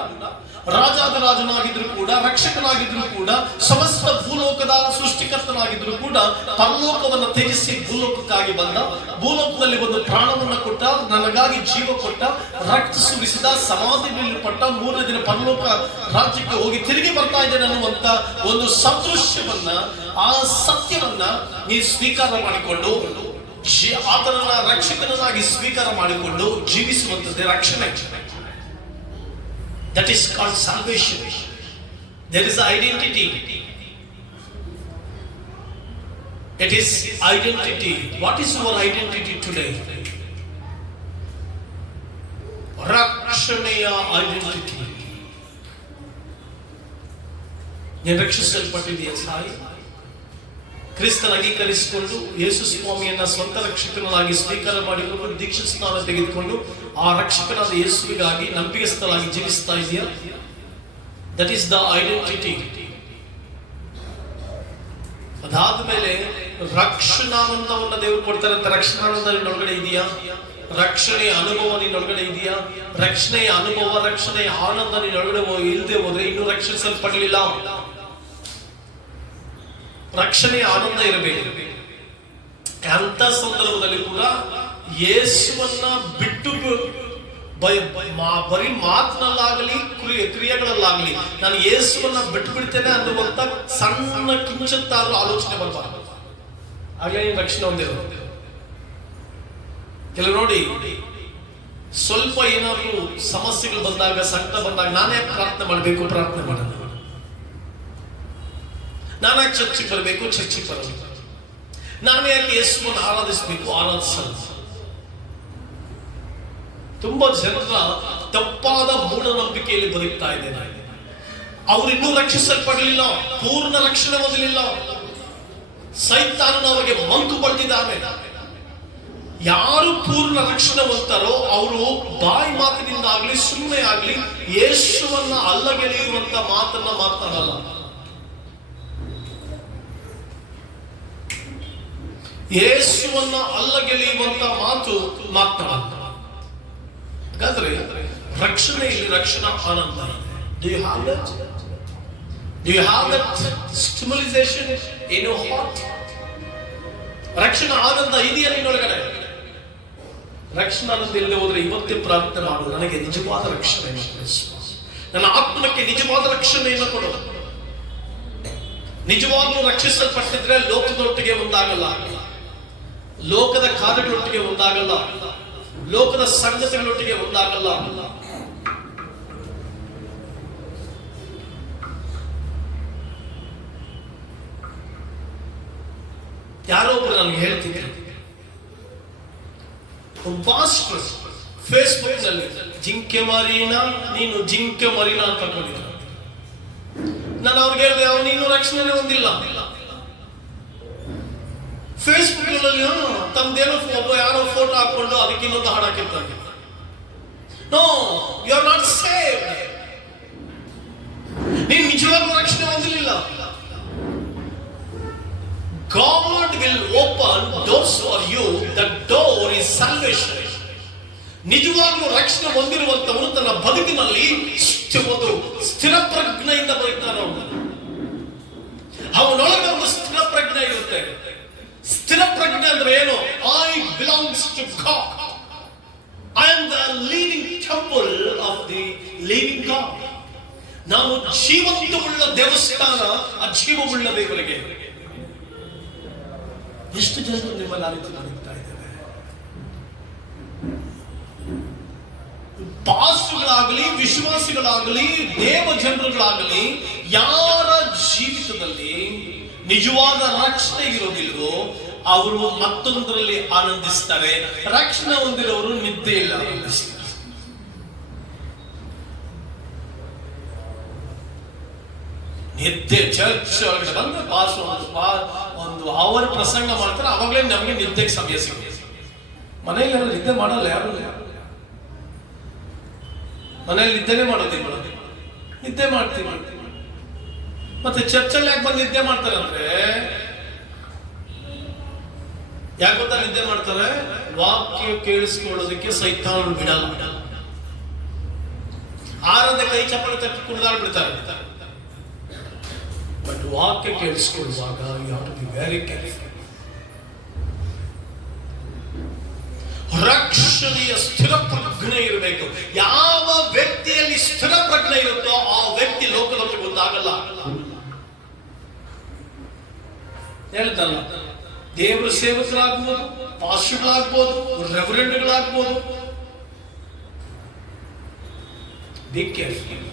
ರಾಜಾದಿರಾಜನಾಗಿದ್ರು ಕೂಡ, ರಕ್ಷಕನಾಗಿದ್ರು ಕೂಡ, ಸಮಸ್ತ ಭೂಲೋಕದ ಸೃಷ್ಟಿಕರ್ತನಾಗಿದ್ರು ಕೂಡ ಪರಲೋಕವನ್ನು ತ್ಯಜಿಸಿ ಭೂಲೋಕಕ್ಕಾಗಿ ಬಂದ, ಭೂಲೋಕದಲ್ಲಿ ಒಂದು ಪ್ರಾಣವನ್ನು ಕೊಟ್ಟ, ನನಗಾಗಿ ಜೀವ ಕೊಟ್ಟ, ರಕ್ತ ಸುರಿಸಿದ, ಸಮಾಧಿ ಬೀಳಲ್ಪಟ್ಟ, 3ನೇ ದಿನ ಪರಲೋಕ ರಾಜ್ಯಕ್ಕೆ ಹೋಗಿ ತಿರುಗಿ ಬರ್ತಾ ಇದ್ದೇನೆ ಅನ್ನುವಂತ ಒಂದು ಸದೃಶ್ಯವನ್ನ, ಆ ಸತ್ಯವನ್ನ ನೀವು ಸ್ವೀಕಾರ ಮಾಡಿಕೊಂಡು ಆತನನ್ನ ರಕ್ಷಕನಾಗಿ ಸ್ವೀಕಾರ ಮಾಡಿಕೊಂಡು ಜೀವಿಸುವಂತದ್ದೇ ರಕ್ಷಣೆ. That is called salvation. There is identity. It is identity. What is your identity today? ರಕ್ಷಣೆಯ ಐಡೆಂಟಿಟಿ. ನೀನು ರಕ್ಷಿಸಲ್ಪಟ್ಟಿದೆಯಾ? ಸಾಯಿ ಕ್ರಿಸ್ತನ ಅಂಗೀಕರಿಸಿಕೊಂಡು ಯೇಸು ಸ್ವಾಮಿಯನ್ನ ಸ್ವಂತ ರಕ್ಷಕನಾಗಿ ಸ್ವೀಕಾರ ಮಾಡಿಕೊಂಡು ದೀಕ್ಷಾ ಸ್ನಾನ ತೆಗೆದುಕೊಂಡು ಆ ರಕ್ಷಕನಾದ ಯೇಸುವಿಗಾಗಿ ನಂಬಿಕೆಸ್ಥರಾಗಿ ಜೀವಿಸ್ತಾ ಇದೆಯಾ? That is the identity. ಅದಾದ್ಮೇಲೆ ರಕ್ಷಣಾನಂದವನ್ನ ದೇವರು ಕೊಡ್ತಾರೆ ಅಂತ ರಕ್ಷಣಾನಂದ ನಿನ್ನೊಳಗಡೆ ಇದೆಯಾ? ರಕ್ಷಣೆಯ ಅನುಭವ ನಿನ್ನೊಳಗಡೆ ಇದೆಯಾ? ರಕ್ಷಣೆಯ ಅನುಭವ, ರಕ್ಷಣೆಯ ಆನಂದ ನಿನ್ನೊಳಗಡೆ ಇಲ್ಲದೆ ಹೋದ್ರೆ ಇನ್ನೂ ರಕ್ಷಿಸಲ್ಪಡಲಿಲ್ಲ. ರಕ್ಷಣೆಯ ಆನಂದ ಇರಬೇಕು. ಅಂತ ಸಂದರ್ಭದಲ್ಲಿ ಕೂಡ ಯೇಸುವನ್ನ ಬಿಟ್ಟು ಬರೀ ಮಾತಿನಲ್ಲಾಗಲಿ ಕ್ರಿಯೆಗಳಲ್ಲಾಗಲಿ ನಾನು ಯೇಸುವನ್ನ ಬಿಟ್ಟು ಬಿಡ್ತೇನೆ ಅನ್ನುವಂತ ಸಣ್ಣ ಕಿಂಚತ್ತಾದ್ರೂ ಆಲೋಚನೆ ಬರಬಾರ್ದು. ಆಗ್ಲೇ ನೀನು ರಕ್ಷಣೆ ಹೊಂದಿರೋದು. ಕೆಲವು ನೋಡಿ, ಸ್ವಲ್ಪ ಏನಾದ್ರು ಸಮಸ್ಯೆಗಳು ಬಂದಾಗ, ಸಂಕಟ ಬಂದಾಗ ನಾನೇ ಪ್ರಾರ್ಥನೆ ಮಾಡಬೇಕು, ಪ್ರಾರ್ಥನೆ ಮಾಡೋಣ. ನಾನೇ ಚರ್ಚಿಗೆ ಬರಬೇಕು, ಚರ್ಚಿಗೆ ಬರಬೇಕು. ನಾನೇ ಯಾಕೆ ಯೇಸುವನ್ನು ಆರಾಧಿಸಬೇಕು, ಆರಾಧಿಸಲ್ಲ. ತುಂಬಾ ಜನರ ತಪ್ಪಾದ ಮೂಢನಂಬಿಕೆಯಲ್ಲಿ ಬದುಕ್ತಾ ಇದ್ದೇನೆ. ಅವರು ಇನ್ನೂ ರಕ್ಷಿಸಲ್ಪಡಲಿಲ್ಲ, ಪೂರ್ಣ ರಕ್ಷಣೆ ಹೊಂದಲಿಲ್ಲ. ಸೈತಾನನು ಅವರಿಗೆ ಮಂಕು ಬಳಿದಿದ್ದಾನೆ. ಯಾರು ಪೂರ್ಣ ರಕ್ಷಣವಂತರೋ ಅವರು ಬಾಯಿ ಮಾತಿನಿಂದ ಆಗ್ಲಿ ಸುಮ್ಮನೆ ಆಗ್ಲಿ ಯೇಸುವನ್ನ ಅಲ್ಲಗೆಳೆಯುವಂತ ಮಾತನ್ನ ಮಾತಾಡಲ್ಲ. ಯೇಸುವನ್ನ ಅಲ್ಲಗೆಳೆಯುವಂತ ಮಾತು ಮಾತಾಡಲ್ಲ. ಹಾಗಾದ್ರೆ ರಕ್ಷಣೆಯಲ್ಲಿ ರಕ್ಷಣಾ ಆನಂದ. Do you have that? Do you have that stimulation in your heart? ರಕ್ಷಣಾ ಆನಂದ ಇದೆಯಾ ನಿನ್ನೊಳಗಡೆ? ರಕ್ಷಣಾ ಆನಂದ ಇಲ್ಲದೆ ಹೋದ್ರೆ ಇವತ್ತೇ ಪ್ರಾರ್ಥನೆ ಮಾಡು, ನನಗೆ ನಿಜವಾದ ರಕ್ಷಣೆಯನ್ನು ಕೊಡಿಸು, ನನ್ನ ಆತ್ಮಕ್ಕೆ ನಿಜವಾದ ರಕ್ಷಣೆಯನ್ನು ಕೊಡು. ನಿಜವಾಗ್ಲೂ ರಕ್ಷಿಸಲ್ಪಟ್ಟಿದ್ರೆ ಲೋಕದೊಟ್ಟಿಗೆ ಒಂದಾಗಲ್ಲ, ಲೋಕದ ಕಾರ್ಯಗಳೊಟ್ಟಿಗೆ ಒಂದಾಗಲ್ಲ, ಲೋಕದ ಸಂಗತಿಗಳೊಟ್ಟಿಗೆ ಒಂದಾಗಲ್ಲ. ಯಾರೋ ಒಬ್ರು ನನಗೆ ಹೇಳ್ತೀನಿ, ಫೇಸ್ಬುಕ್ ನಲ್ಲಿ ಜಿಂಕೆ ಮರೀನಾ ನೀನು ಜಿಂಕೆ ಮರೀನಾ ಅಂತ ಕಂಡಿದ್ದ. ನಾನು ಅವ್ರಿಗೆ ಹೇಳಿದೆ, ನೀನು ರಕ್ಷಣೆ ಹೊಂದಿಲ್ಲ. ಫೇಸ್ಬುಕ್ ನಲ್ಲಿ ತಮ್ದೇನೋ ಒಬ್ಬ ಯಾರೋ ಫೋಟೋ ಹಾಕೊಂಡು ಅದಕ್ಕೆ ಇನ್ನೊಂದು ಹಾಡು ಹಾಕಿರ್ತಾರೆ. No, you are not saved. ನೀನು ನಿಜವಾಗ್ಲೂ ರಕ್ಷಣೆ ಹೊಂದಿಲ್ಲ. God will open doors for you. The door is salvation. ನಿಜವಾಗ್ಲೂ ರಕ್ಷಣೆ ಹೊಂದಿರುವಂತವನು ತನ್ನ ಬದುಕಿನಲ್ಲಿ ಒಂದು ಸ್ಥಿರ ಪ್ರಜ್ಞೆಯಿಂದ ಬದುಕ್ತಾನೆ. ಅವನೊಳಗೆ ಒಂದು ಸ್ಥಿರ ಪ್ರಜ್ಞೆ ಇರುತ್ತೆ. ಸ್ಥಿರ ಪ್ರಜ್ಞೆ ಅಂದ್ರೆ ಏನು? I belongs to God. I am the living temple of the living God. ನಾವು ಜೀವಂತವುಳ್ಳ ದೇವಸ್ಥಾನ, ಆ ಜೀವವುಳ್ಳ ದೇವರಿಗೆ. ಎಷ್ಟು ಜನರು ನಿಮ್ಮಲ್ಲಿ ಆ ರೀತಿ ನಡೀತಾ ಇದ್ದೇವೆ? ಪಾಸ್ಟರ್ಗಳಾಗಲಿ, ವಿಶ್ವಾಸಿಗಳಾಗಲಿ, ದೇವ ಜನರುಗಳಾಗಲಿ, ಯಾರ ಜೀವಿತದಲ್ಲಿ ನಿಜವಾದ ರಕ್ಷಣೆ ಇರೋದಿಲ್ವೋ ಅವರು ಮತ್ತೊಂದರಲ್ಲಿ ಆನಂದಿಸ್ತಾರೆ. ರಕ್ಷಣೆ ಹೊಂದಿರೋರು ನಿದ್ದೆಯಲ್ಲಿ ಆನಂದಿಸ್ತಾರೆ. ನಿದ್ದೆ ಚರ್ಚ್ ಒಳಗಡೆ ಬಂದು ಒಂದು ಅವರ ಪ್ರಸಂಗ ಮಾಡ್ತಾರೆ, ಅವಾಗಲೇ ನಮಗೆ ನಿದ್ದೆಗೆ ಸಮಯ ಸಿಗುತ್ತೆ. ಮನೆಯಲ್ಲಿ ನಿದ್ದೆ ಮಾಡಲ್ಲ, ಯಾರು ಮನೆಯಲ್ಲಿ ನಿದ್ದೆನೇ ಮಾಡೋದಿಲ್ಲ, ನಿದ್ದೆ ಮಾಡ್ತೀವಿ. ಮತ್ತೆ ಚರ್ಚಲ್ಲಿ ಯಾಕೆ ಬಂದು ನಿದ್ದೆ ಮಾಡ್ತಾರೆ ಅಂದ್ರೆ, ಯಾಕೆ ಗೊತ್ತಾ ನಿದ್ದೆ ಮಾಡ್ತಾರೆ? ವಾಕ್ಯ ಕೇಳಿಸ್ಕೊಳ್ಳೋದಕ್ಕೆ ಸೈತಾನ ಬಿಡಲ್ಲ. ಆರನೇ ಕೈ ಚಪ್ಪಲಿ ತಟ್ಟಿ ಕುಣಿದಾಡ್ ಬಿಡ್ತಾರೆ. ಬಟ್ ವಾಕ್ಯ ಕೇಳಿಸ್ಕೊಳ್ಳುವಾಗ you have to be very careful. ರಕ್ಷಣೆಯ ಸ್ಥಿರ ಪ್ರಜ್ಞೆ ಇರಬೇಕು. ಯಾವ ವ್ಯಕ್ತಿಯಲ್ಲಿ ಸ್ಥಿರ ಪ್ರಜ್ಞೆ ಇರುತ್ತೋ ಆ ವ್ಯಕ್ತಿ ಲೋಕದೊಟ್ಟಿಗೆ ಗೊತ್ತಾಗಲ್ಲ. ಹೇಳ್ತಲ್ಲ, ದೇವರ ಸೇವಕರಾಗ್ಬೋದು, ಪಾಸ್ಟರ್ಗಳಾಗ್ಬೋದು, ರೆವರೆಂಡ್ಗಳಾಗ್ಬೋದು. Be careful.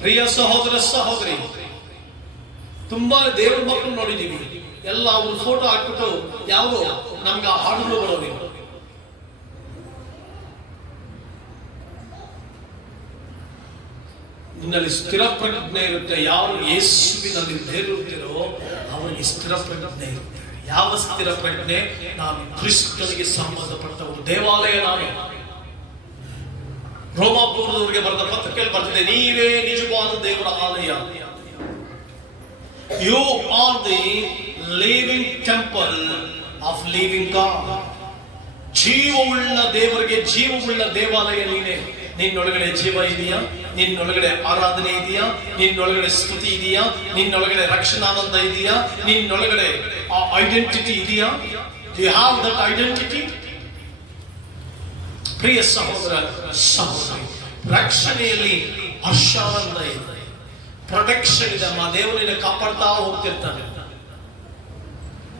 ಪ್ರಿಯ ಸಹೋದರ ಸಹೋದರಿ, ತುಂಬಾ ದೇವರ ಮಕ್ಕಳು ನೋಡಿದೀವಿ, ಎಲ್ಲ ಅವ್ರ ಫೋಟೋ ಹಾಕ್ಬಿಟ್ಟು ಯಾವುದೋ ನಮ್ಗೆ ಹಾಡುಗಳು ಬರೋದಿಲ್ಲ. ನಿನ್ನಲ್ಲಿ ಸ್ಥಿರ ಪ್ರಜ್ಞೆ ಇರುತ್ತೆ. ಯಾರು ಯೇಸುವಿನಲ್ಲಿ ಬೇರಿರುತ್ತೀರೋ ಅವರಿಗೆ ಸ್ಥಿರ ಪ್ರಜ್ಞೆ ಇರುತ್ತೆ. ಯಾವ ಸ್ಥಿರ ಪ್ರಜ್ಞೆ? ನಾನು ಕ್ರಿಸ್ತನಿಗೆ ಸಂಬಂಧಪಟ್ಟವರು, ದೇವಾಲಯ ನಾನು. ರೋಮಾಪುರದವರಿಗೆ ಬರೆದ ಪತ್ರಿಕೆಯಲ್ಲಿ ಬರ್ತದೆ, ನೀವೇ ನಿಜವಾದ ದೇವರ ಆಲಯ. You are the living temple of living God. ಜೀವವುಳ್ಳ ದೇವರಿಗೆ ಜೀವವುಳ್ಳ ದೇವಾಲಯ ನೀನೇ. ನಿನ್ನೊಳಗಡೆ ಜೀವ ಇದೆಯಾ? ನಿನ್ನೊಳಗಡೆ ಆರಾಧನೆ ಇದೆಯಾ? ನಿನ್ನೊಳಗಡೆ ಸ್ತುತಿ ಇದೆಯಾ? ನಿನ್ನೊಳಗಡೆ ರಕ್ಷಣಾನಂದ ಇದೆಯಾ? ನಿನ್ನೊಳಗಡೆ ಆ ಐಡೆಂಟಿಟಿ ಇದೆಯಾ? Do you have that identity? ಪ್ರಿಯ ಸಹೋದರ ಸಹೋದರಿ, ರಕ್ಷಣೆಯಲ್ಲಿ ಹರ್ಷಾನಂದ ಇದೆ, ಪ್ರೊಟೆಕ್ಷನ್ ಇದೆ. ನಮ್ಮ ದೇವರನ್ನ ಕಾಪಾಡ್ತಾ ಹೋಗ್ತಿರ್ತಾನೆ,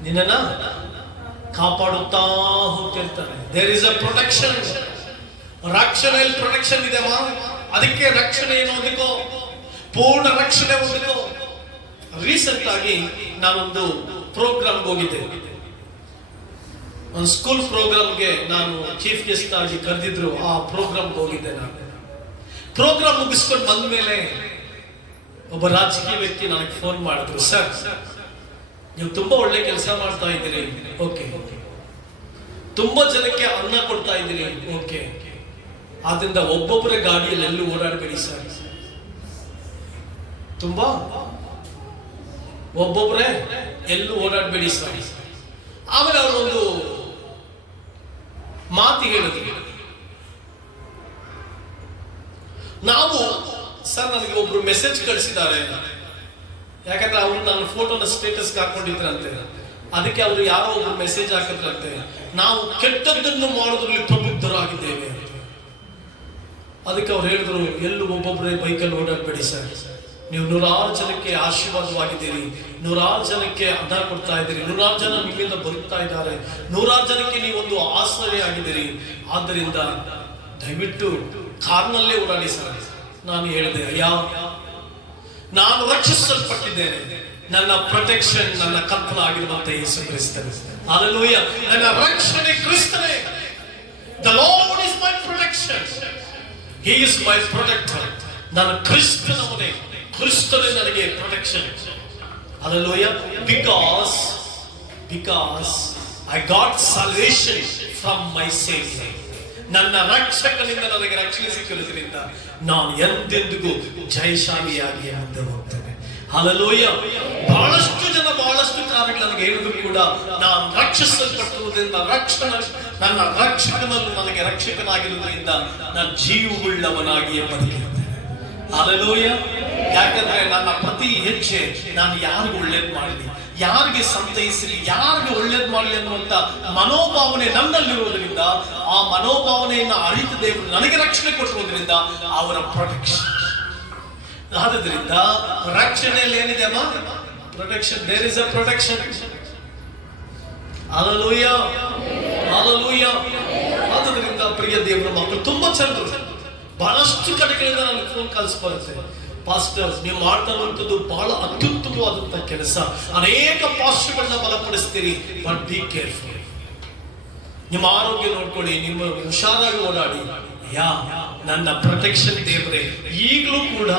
ನಿನ್ನನ್ನ ಕಾಪಾಡುತ್ತಾ ಹೋಗ್ತಿರ್ತಾನೆ. There is a protection. ರಕ್ಷಣೆಯಲ್ಲಿ ಪ್ರೊಟೆಕ್ಷನ್ ಇದೆ ಮಾ. ಅದಕ್ಕೆ ರಕ್ಷಣೆ ಏನು ಹೊಂದಿಕೋ, ಪೂರ್ಣ ರಕ್ಷಣೆ ಹೊಂದಿಕೋ. ರೀಸೆಂಟ್ ಆಗಿ ನಾನೊಂದು ಪ್ರೋಗ್ರಾಮ್ಗೆ ಹೋಗಿದ್ದೆ. ಒಂದು ಸ್ಕೂಲ್ ಪ್ರೋಗ್ರಾಮ್ಗೆ ನಾನು ಚೀಫ್ ಗೆಸ್ಟ್ ಆಗಿ ಕರೆದಿದ್ರು. ಆ ಪ್ರೋಗ್ರಾಮ್ಗೆ ಹೋಗಿದ್ದೆ. ನಾನು ಪ್ರೋಗ್ರಾಮ್ ಮುಗಿಸ್ಕೊಂಡು ಬಂದ ಮೇಲೆ ಒಬ್ಬ ರಾಜಕೀಯ ವ್ಯಕ್ತಿ ನನಗೆ ಫೋನ್ ಮಾಡಿದ್ರು, ಸರ್ ನೀವು ತುಂಬಾ ಒಳ್ಳೆ ಕೆಲಸ ಮಾಡ್ತಾ ಇದ್ದೀರಿ, ಓಕೆ ತುಂಬಾ ಜನಕ್ಕೆ ಅನ್ನ ಕೊಡ್ತಾ ಇದ್ದೀನಿ, ಓಕೆ, ಆದ್ರಿಂದ ಒಬ್ಬೊಬ್ಬರೇ ಗಾಡಿಯಲ್ಲಿ ಎಲ್ಲೂ ಓಡಾಡಬೇಡಿ ಸರ್. ತುಂಬಾ ಒಬ್ಬೊಬ್ಬರೇ ಎಲ್ಲೂ ಓಡಾಡಬೇಡಿ ಸರ್. ಆಮೇಲೆ ಅವರೊಂದು ಮಾತು ಹೇಳಿದ್ರು, ನಾವು ಸರ್ ನನಗೆ ಒಬ್ರು ಮೆಸೇಜ್ ಕಳಿಸಿದ್ದಾರೆ, ಯಾಕಂದ್ರೆ ಅವ್ರು ನಾನು ಫೋಟೋನ ಸ್ಟೇಟಸ್ ಹಾಕೊಂಡಿದ್ರಂತೆ, ಅದಕ್ಕೆ ಅವರು ಯಾರೋ ಒಬ್ರು ಮೆಸೇಜ್ ಹಾಕಿದ್ರಂತೆ, ನಾವು ಕೆಟ್ಟದ್ದನ್ನು ಮಾಡೋದ್ರಲ್ಲಿ ಪ್ರಬುದ್ಧರಾಗಿದ್ದೇವೆ ಅಂತ. ಅದಕ್ಕೆ ಅವ್ರು ಹೇಳಿದ್ರು, ಎಲ್ಲೂ ಒಬ್ಬೊಬ್ಬರೇ ಬೈಕಲ್ಲಿ ಓಡಾಡಬೇಡಿ ಸರ್, ನೀವು 100 ಜನಕ್ಕೆ ಆಶೀರ್ವಾದವಾಗಿದ್ದೀರಿ, 100 ಜನಕ್ಕೆ ಅನ್ನ ಕೊಡ್ತಾ ಇದ್ದೀರಿ, 100 ಜನ ನಿಮ್ಮಿಂದ ಬದುಕ್ತಾ ಇದ್ದಾರೆ, 100 ಜನಕ್ಕೆ ನೀವೊಂದು ಆಶ್ರಯ ಆಗಿದ್ದೀರಿ, ಆದ್ದರಿಂದ ದಯವಿಟ್ಟು ಕಾರ್ನಲ್ಲೇ ಓಡಾಡಿ ಸರ್. ನಾನು ಹೇಳಿದೆ, ಅಯ್ಯ, ನಾನು ರಕ್ಷಿಸಲ್ಪಟ್ಟಿದ್ದೇನೆ, ನನ್ನ ಪ್ರೊಟೆಕ್ಷನ್ ನನ್ನ ಕರ್ತನ ಆಗಿರುವಂತ ಯೇಸು ಕ್ರಿಸ್ತನೇ. ಹಲ್ಲೆಲೂಯಾ. ನನ್ನ ರಕ್ಷಣೆ ಕ್ರಿಸ್ತನೇ. The Lord is my protection. He is my protector. ನನ್ನ ಕ್ರಿಸ್ತನ ಮನೆ, ಕ್ರಿಸ್ತನೇ ನನಗೆ protection. Hallelujah. Because I got salvation from my Savior. ನನ್ನ ರಕ್ಷಕನಿಂದ ನನಗೆ ರಕ್ಷಣೆ ಸಿಕ್ಕಿರುವುದರಿಂದ ನಾನು ಎಂದೆಂದಿಗೂ ಜಯಶಾಲಿಯಾಗಿ ಮುಂದೆ ಹೋಗ್ತೇನೆ. ಹಲ್ಲೆಲೂಯಾ. ಬಹಳಷ್ಟು ಜನ ಬಹಳಷ್ಟು ಕಾರ್ಯಗಳು ನನಗೆ ಹೇಳಿದ್ರು ಕೂಡ ನಾನು ರಕ್ಷಿಸಲ್ಪಟ್ಟಿರುವುದರಿಂದ, ನನ್ನ ರಕ್ಷಕನನ್ನು ನನಗೆ ರಕ್ಷಕನಾಗಿರುವುದರಿಂದ ನಾನು ಜೀವವುಳ್ಳವನಾಗಿಯೇ ಬದುಕಿರುತ್ತೇನೆ. ಹಲ್ಲೆಲೂಯಾ. ಯಾಕಂದ್ರೆ ನನ್ನ ಪ್ರತಿ ಹೆಜ್ಜೆ ನಾನು ಯಾರಿಗೂ ಒಳ್ಳೇದು ಮಾಡಲಿ, ಯಾರಿಗೆ ಸಂತೈಸಲಿ, ಯಾರಿಗೆ ಒಳ್ಳೇದು ಮಾಡಲಿ ಅನ್ನುವಂತ ಮನೋಭಾವನೆ ನನ್ನಲ್ಲಿರುವುದರಿಂದ, ಆ ಮನೋಭಾವನೆಯನ್ನು ಅರಿತ ದೇವರು ನನಗೆ ರಕ್ಷಣೆ ಕೊಟ್ಟಿರುವುದರಿಂದ ಅವರ ಪ್ರೊಟೆಕ್ಷನ್. ಆದ್ರಿಂದ ರಕ್ಷಣೆಯಲ್ಲಿ ಏನಿದೆ ಅಮ್ಮ? Protection. There is a protection. Hallelujah, hallelujah. ಆದ್ರಿಂದ ಪ್ರಿಯ ದೇವರ ಮಕ್ಕಳು ತುಂಬಾ ಚಂದ, ಬಹಳಷ್ಟು ಕಡೆಗಳಿಂದ ನನಗೆ ಫೋನ್ ಕಾಲ್ಸ್ ಬರುತ್ತೆ, ಪಾಸ್ಟರ್ ನೀವು ಮಾಡ್ತಾ ಇರುವಂಥದ್ದು ಬಹಳ ಅತ್ಯುತ್ತಮವಾದಂತಹ ಕೆಲಸ, ಅನೇಕ ಪಾಸ್ಟರ್ಗಳನ್ನ ಬಲಪಡಿಸ್ತೀರಿ, ಬಟ್ ಬಿ ಕೇರ್ಫುಲ್, ನಿಮ್ಮ ಆರೋಗ್ಯ ನೋಡ್ಕೊಳ್ಳಿ, ನಿಮ್ಮ ಹುಷಾರಾಗಿ ಓಡಾಡಿ. ನನ್ನ ಪ್ರೊಟೆಕ್ಷನ್ ದೇವರೇ. ಈಗಲೂ ಕೂಡ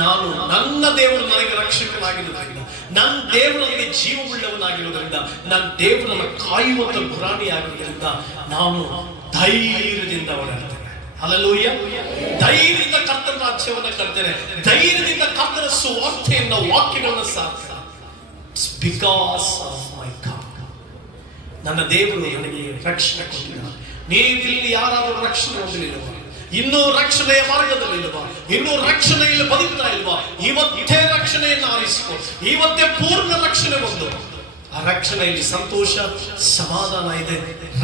ನಾನು, ನನ್ನ ದೇವರು ನನಗೆ ರಕ್ಷಕನಾಗಿರುವುದರಿಂದ, ನನ್ನ ದೇವರು ನನಗೆ ಜೀವವುಳ್ಳವನಾಗಿರುವುದರಿಂದ, ನನ್ನ ದೇವರು ನನ್ನ ಕಾಯುವಂತ ಗುರಾಣಿ ಆಗಿರುವುದರಿಂದ ನಾನು ಧೈರ್ಯದಿಂದ ಓಡಾಡ್ತೇನೆ. ಹಲ್ಲೆಲೂಯಾ. ಧೈರ್ಯದಿಂದ ಕರ್ತನ ರಾಜ್ಯವನ್ನು ಕರ್ತೇನೆ, ಧೈರ್ಯದಿಂದ ಕರ್ತನ ಸುವಾರ್ತೆಯನ್ನ, ವಾಕ್ಯಗಳನ್ನು ಸಾಕ್ತೇನೆ. Because of my God. ನನ್ನ ದೇವರು ನನಗೆ ರಕ್ಷಣೆ ಕೊಟ್ಟಿದ್ದಾರೆ. ನೀವಿಲ್ಲಿ ಯಾರಾದರೂ ರಕ್ಷಣೆ ಹೊಂದಲಿಲ್ಲವಾ? ಇನ್ನೂ ರಕ್ಷಣೆಯ ಮಾರ್ಗದಲ್ಲಿಲ್ವಾ? ಇನ್ನೂ ರಕ್ಷಣೆಯಲ್ಲಿ ಬದುಕ್ತಾ ಇಲ್ವಾ? ಇವತ್ತೇ ರಕ್ಷಣೆಯನ್ನು ಆರಿಸಿಕೊ, ಇವತ್ತೇ ಪೂರ್ಣ ರಕ್ಷಣೆ ಬಂದು. ಆ ರಕ್ಷಣೆಯಲ್ಲಿ ಸಂತೋಷ, ಸಮಾಧಾನ ಇದೆ,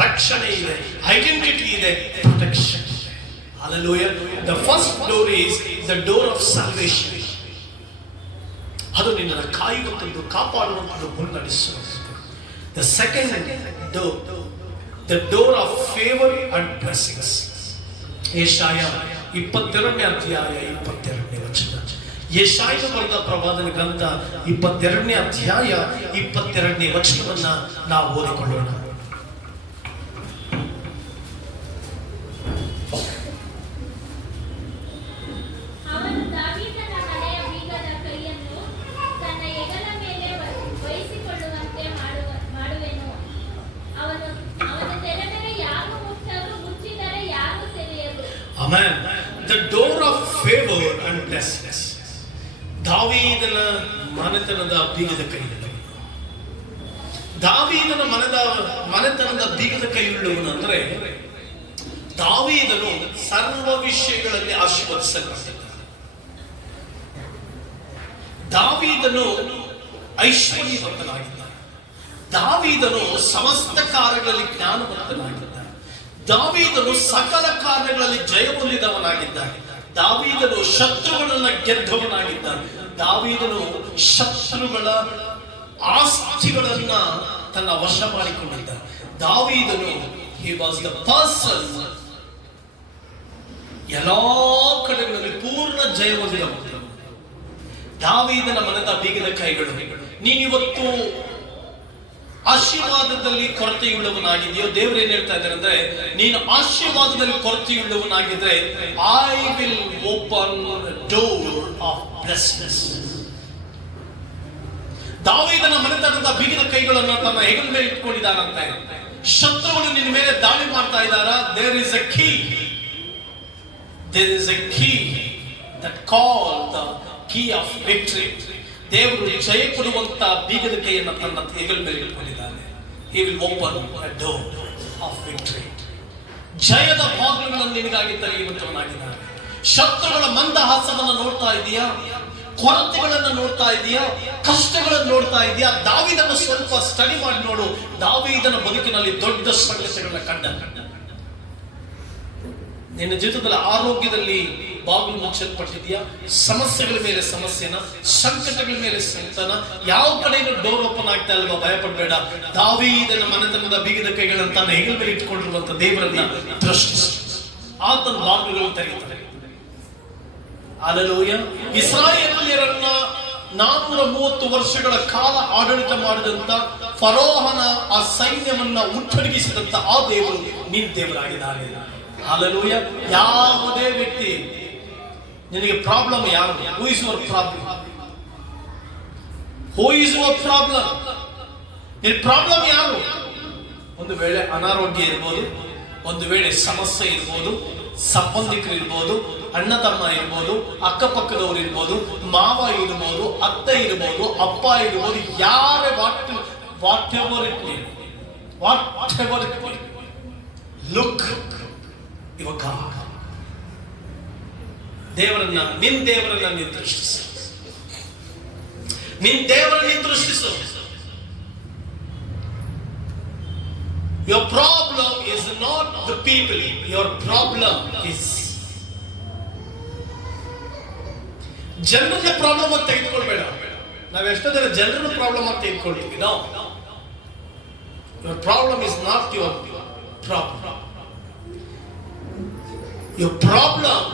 ರಕ್ಷಣೆ ಇದೆ, ಐಡೆಂಟಿಟಿ ಇದೆ, protection. Hallelujah. The first door is the door of salvation. ಅದು ನಿನ್ನನ್ನು ಕಾಯುವಂಥದ್ದು, ಕಾಪಾಡುವಂಥದ್ದು, ಮುನ್ನಡೆಸುವಂಥದ್ದು. The second door, the door of favor and blessings. ಯೆಶಾಯ 22ನೇ ಅಧ್ಯಾಯ 22ನೇ ವಚನ. ಯೆಶಾಯನು ಬರೆದ ಪ್ರವಾದನ ಗ್ರಂಥ 22ನೇ ಅಧ್ಯಾಯ 22ನೇ ವಚನವನ್ನ ನಾವು ಓದಿಕೊಳ್ಳೋಣ. Amen. The door of favor and blessings. ದಾವೀದನ ಮನೆತನದ ಬೀಗದ ಕೈಯುಳ್ಳವನು. ದಾವೀದನ ಮನೆತನದ ಬೀಗದ ಕೈಯುಳ್ಳವನು ಅಂದ್ರೆ ದಾವೀದನು ಸರ್ವ ವಿಷಯಗಳಲ್ಲಿ ಆಶೀರ್ವದಿಸಲ್ಪಟ್ಟಿದ್ದ. ದಾವೀದನು ಐಶ್ವರ್ಯವಂತನಾಗಿದ್ದ. ದಾವೀದನು ಸಮಸ್ತ ಕಾರ್ಯಗಳಲ್ಲಿ ಜ್ಞಾನವಂತನಾಗಿದ್ದ. ದಾವೀದನು ಸಕಲ ಕಾರ್ಯಗಳಲ್ಲಿ ಜಯ ಹೊಂದಿದವನಾಗಿದ್ದ. ದಾವೀದನು ಶತ್ರುಗಳನ್ನ ಗೆದ್ದವನಾಗಿದ್ದ. ದಾವೀದನು ಶತ್ರುಗಳ ಆಸ್ತಿಗಳನ್ನ ತನ್ನ ವಶ ಮಾಡಿಕೊಂಡಿದ್ದ. ದಾವೀದನು he was the person ಎಲ್ಲಾ ಕಡೆಗಳಲ್ಲಿ ಪೂರ್ಣ ಜಯ ಹೊಂದಿದವನು. ದಾವೀದನ ಮನದ ಬೀಗದ ಕೈಗಳು. ನೀನಿವತ್ತು ಆಶೀರ್ವಾದದಲ್ಲಿ ಕೊರತೆಯುಳ್ಳವನಾಗಿದೆಯೋ? ದೇವರು ಏನ್ ಹೇಳ್ತಾ ಇದ್ದಾರೆ ಅಂದ್ರೆ, ನೀನು ಆಶೀರ್ವಾದದಲ್ಲಿ ಕೊರತೆಯುಳ್ಳವನಾಗಿದ್ರೆ I will open door of blessings. ದಾವೀದನ ಮನೆತನದ ಬೀಗದ ಕೈಗಳನ್ನು ತನ್ನ ಹೆಗಲ ಮೇಲೆ ಇಟ್ಕೊಂಡಿದ್ದಾನಂತೆ. ಶತ್ರುಗಳು ನಿನ್ನ ಮೇಲೆ ದಾಳಿ ಮಾಡ್ತಾ ಇದ್ದಾರಾ? There is a key that call the key of victory. ದೇವರು ಜಯ ಕೊಡುವಂತ ಬೀಗದ ಕೈಯನ್ನು ತನ್ನ ಹೆಗಲ ಮೇಲೆ ಇಟ್ಕೊಂಡಿದ್ದಾನೆ. He will open a door of victory. ಜಯದ ಬಾಗಿಲುಗಳನ್ನು ನಿನಗಾಗಿ ತೆರೆಯುವಂತವನಾಗಿದ್ದಾನೆ. ಶತ್ರುಗಳ ಮಂದಹಾಸವನ್ನು ನೋಡ್ತಾ ಇದೆಯಾ? ಕೊರತೆಗಳನ್ನು ನೋಡ್ತಾ ಇದೆಯಾ? ಕಷ್ಟಗಳನ್ನು ನೋಡ್ತಾ ಇದೆಯಾ? ದಾವೀದನ ಸ್ವಲ್ಪ ಸ್ಟಡಿ ಮಾಡಿ ನೋಡು. ದಾವೀದನ ಬದುಕಿನಲ್ಲಿ ದೊಡ್ಡ ಸಂಗತಿಗಳನ್ನ ಕಂಡ. ನಿನ್ನ ಜೀವಿತದಲ್ಲಿ ಆರೋಗ್ಯದಲ್ಲಿ ಬಾಗಿಲು ಮುಚ್ಚಲ್ಪಟ್ಟಿದೆಯಾ? ಸಮಸ್ಯೆಗಳ ಮೇಲೆ ಸಮಸ್ಯೆನ, ಸಂಕಟಗಳ ಮೇಲೆ ಸಂಕಟನ, ಯಾವ ಕಡೆಯಿಂದ ಡೋರ್ ಓಪನ್ ಆಗ್ತಾ ಇಲ್ವಾ? ಭಯಪಡಬೇಡ. ದಾವೀದನ ಮನೆತನದ ಬೀಗದ ಕೈಗಳನ್ನು ತನ್ನ ಹೆಗಲ ಮೇಲೆ ಇಟ್ಕೊಂಡಿರುವಂತ ದೇವರನ್ನ ದೃಷ್ಟಿಸಿ ಆತನ ಬಾಗಿಲುಗಳನ್ನು ತೆರೆಯುತ್ತಾರೆ. ಹಲ್ಲೆಲೂಯಾ. ಇಸ್ರಾಯೇಲ್ಯರನ್ನ 430 ವರ್ಷಗಳ ಕಾಲ ಆಡಳಿತ ಮಾಡಿದಂತ ಫರೋಹನ ಆ ಸೈನ್ಯವನ್ನ ಉಟ್ಟಡಗಿಸಿದಂತ ಆ ದೇವರು ನಿನ್ನ ದೇವರಾಗಿದ್ದಾನೆ. ಹಲ್ಲೆಲೂಯಾ. ಯಾವುದೇ ವ್ಯಕ್ತಿ ನಿನಗೆ ಪ್ರಾಬ್ಲಮ್ ಯಾರು? Who is your problem? Who is your problem? ನಿನ್ನ ಪ್ರಾಬ್ಲಮ್ ಯಾರು? ಒಂದು ವೇಳೆ ಅನಾರೋಗ್ಯ ಇರ್ಬೋದು, ಒಂದು ವೇಳೆ ಸಮಸ್ಯೆ ಇರ್ಬೋದು, ಸಂಬಂಧಿಕರು ಇರ್ಬೋದು, ಅಣ್ಣ ತಮ್ಮ ಇರ್ಬೋದು, ಅಕ್ಕಪಕ್ಕದವರು ಇರ್ಬೋದು, ಮಾವ ಇರ್ಬೋದು, ಅತ್ತೆ ಇರ್ಬೋದು, ಅಪ್ಪ ಇರ್ಬೋದು, ಯಾರೇ what ever it may, look your god. ನಿನ್ ದೇವರನ್ನ ನೀನು ದೃಷ್ಟಿಸು. ನಿನ್ ದೇವರನ್ನ ದೃಷ್ಟಿಸು. Your problem is not the people. Your problem is ಜನರ ಪ್ರಾಬ್ಲಮ್ ಅಂತ ತೆಗೆದುಕೊಳ್ಬೇಡ. ನಾವು ಎಷ್ಟೋ ಜನ ಜನರ ಪ್ರಾಬ್ಲಮ್ ಅಂತ ತೆಗೆದುಕೊಳ್ತೀವಿ. No, your problem is not your problem. Your problem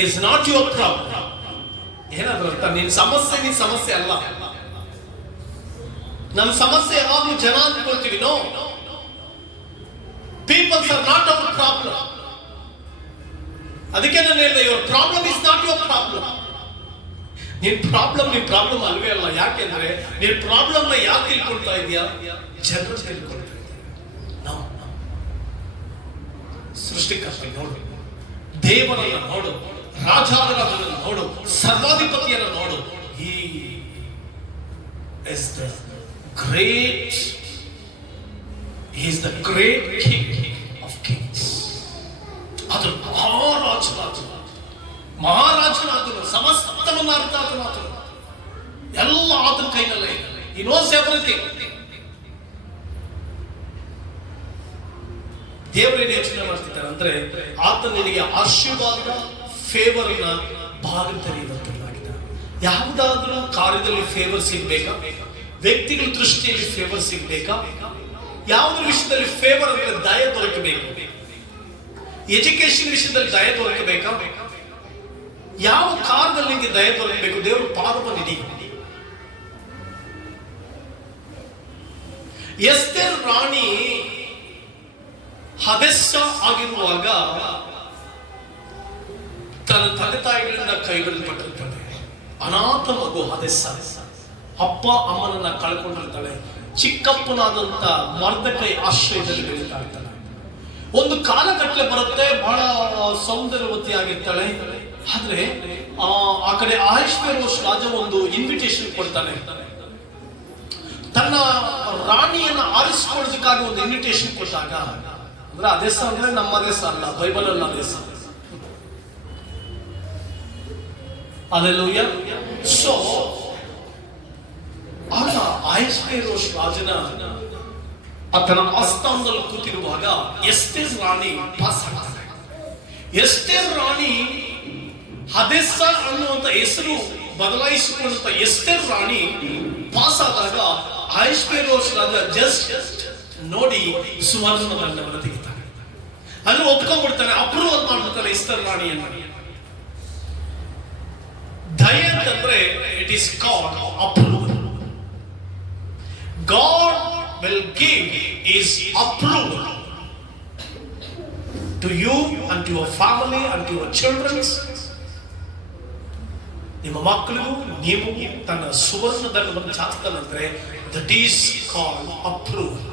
is not your problem. ಏನಾದ್ರು ಅರ್ಥ? ನಿನ್ನ ಸಮಸ್ಯೆ ಅಲ್ಲ. ನಮ್ಮ ಸಮಸ್ಯೆ ಯಾವಾಗಲೂ ಜನ ಅಂದ್ಕೊಳ್ತೀವಿ. No, peoples are not our problem. ಅದಕ್ಕೆ ನಾನು ಹೇಳಿದೆ, your problem is not your problem. ನಿನ್ ಪ್ರಾಬ್ಲಮ್ ಅಲ್ವೇ ಅಲ್ಲ. ಯಾಕೆಂದ್ರೆ ನಿನ್ ಪ್ರಾಬ್ಲಮ್ ನ ಯಾಕೆ ತಿಳ್ಕೊಳ್ತಾ ಇದೆಯಾ? ಜನರು ತಿಳ್ಕೊಳ್ತಾ ಇದ್ದಾರೆ. ಸೃಷ್ಟಿಕರ್ತ ನೋಡು, ದೇವರನ್ನ ನೋಡು, ರಾಜಾದಿರಾಜನನ್ನು ನೋಡು, ಸರ್ವಾಧಿಪತಿಯನ್ನು ನೋಡು. He is the great, he is the great king of kings. ಅದು ಮಹಾರಾಜನಾದನು, ಸಮಸ್ತವನ್ನು ಅರ್ಥಾತನಾದನು, ಎಲ್ಲ ಆತನ ಕೈನಲ್ಲೇ ಇದೆ. He knows everything. ದೇವರೇನು ಯೋಚನೆ ಮಾಡ್ತಿದ್ದಾರೆ ಅಂದ್ರೆ, ಆತ ನಿನಗೆ ಆಶೀರ್ವಾದ, ಫೇವರ್ ನ ಬಾಗಿಲು ತೆರೆಯುವಂತನಾಗಿದ್ದಾನೆ. ಯಾವುದಾದ್ರೂ ಕಾರ್ಯದಲ್ಲಿ ಫೇವರ್ ಸಿಗ್ಬೇಕಾ? ವ್ಯಕ್ತಿಗಳ ದೃಷ್ಟಿಯಲ್ಲಿ ಫೇವರ್ ಸಿಗ್ಬೇಕಾ? ಯಾವುದ್ರ ವಿಷಯದಲ್ಲಿ ಫೇವರ್ ಅಂದ್ರೆ ದಯ ದೊರಕಬೇಕು. ಎಜುಕೇಶನ್ ವಿಷಯದಲ್ಲಿ ದಯ ದೊರಕಬೇಕಾ? ಯಾವ ಕಾರ್ಯದಲ್ಲಿ ನಿಮಗೆ ದಯ ದೊರಕಬೇಕು? ದೇವರು ಪಾದವನ್ನು ಹಿಡಿ. ಎಸ್ತೇರ್ ರಾಣಿ ಹದೆಸ್ಸ ಆಗಿರುವಾಗ ತನ್ನ ತಂದೆ ತಾಯಿಗಳಿಂದ ಕೈಗೊಳ್ಳಲ್ಪಟ್ಟಿರ್ತಾಳೆ. ಅನಾಥ ಮಗು ಹದೆಸ್ಸ. ಅಪ್ಪ ಅಮ್ಮನನ್ನ ಕಳ್ಕೊಂಡಿರ್ತಾಳೆ. ಚಿಕ್ಕಪ್ಪನಾದಂತ ಮರ್ದಕೈ ಆಶ್ರಯದಲ್ಲಿ ಬೆಳೀತಾ ಇರ್ತಾಳೆ. ಒಂದು ಕಾಲಗಟ್ಟಲೆ ಬರುತ್ತೆ, ಬಹಳ ಸೌಂದರ್ಯವತಿ ಆಗಿರ್ತಾಳೆ. ಆದ್ರೆ ಆ ಕಡೆ ಆಹಷ್ವೇರೋಷ್ ರಾಜ ಒಂದು ಇನ್ವಿಟೇಷನ್ ಕೊಡ್ತಾನೆ. ತನ್ನ ರಾಣಿಯನ್ನ ಆರಿಸಿಕೊಳ್ಳೋದಕ್ಕಾಗಿ ಒಂದು ಇನ್ವಿಟೇಷನ್ ಕೊಟ್ಟಾಗ, ಅಂದ್ರೆ ಆ ದೇಶ ಅಂದ್ರೆ ನಮ್ಮ ದೇಶ ಅಲ್ಲ, ಬೈಬಲ್ ಅಲ್ಲ ದೇಶ. ಹಲ್ಲೆಲೂಯಾ. ಸೊ ಆಗ ಆಹಷ್ವೇರೋಷ್ ರಾಜನ ಆತನ ಆಸ್ಥಾನದಲ್ಲಿ ಕೂತಿರುವಾಗ ಎಸ್ತೇರ್ ರಾಣಿ ಪಾಸ್ ಆಗ್ತಾಳೆ. ಎಸ್ತೇರ್ ರಾಣಿ ಹದೆಸ್ಸ ಅನ್ನುವಂತ ಹೆಸರು ಬದಲಾಯಿಸಿಕೊಂಡಂತ ಎಸ್ತೇರ್ ರಾಣಿ ಪಾಸ್ ಆದಾಗ ಆಹಷ್ವೇರೋಷ್ ರಾಜ ಜಸ್ಟ್ ನೋಡಿ ಸುವರ್ಣ ದಂಡವನ್ನು ತೆಗಿತಾನೆ. ಅಲ್ಲಿ ಒಪ್ಕೊಂಡ್ಬಿಡ್ತಾನೆ, ಅಪ್ರೂವಲ್ ಮಾಡ್ಬಿಡ್ತಾನೆ ಎಸ್ತೇರ್ ರಾಣಿಯನ್ನು. ದಯ ಅಂತಂದ್ರೆ it is called approval. God will give his approval to you and to your family and to your children. ನಿಮ್ಮ ಮಕ್ಕಳಿಗೂ ನೀವು ತನ್ನ ಸುವರ್ಣ ದಂಡವನ್ನು ಚಾಚ್ತಾನಂದ್ರೆ ದಟ್ ಈಸ್ ಕಾಲ್ಡ್ ಅಪ್ರೂವಲ್.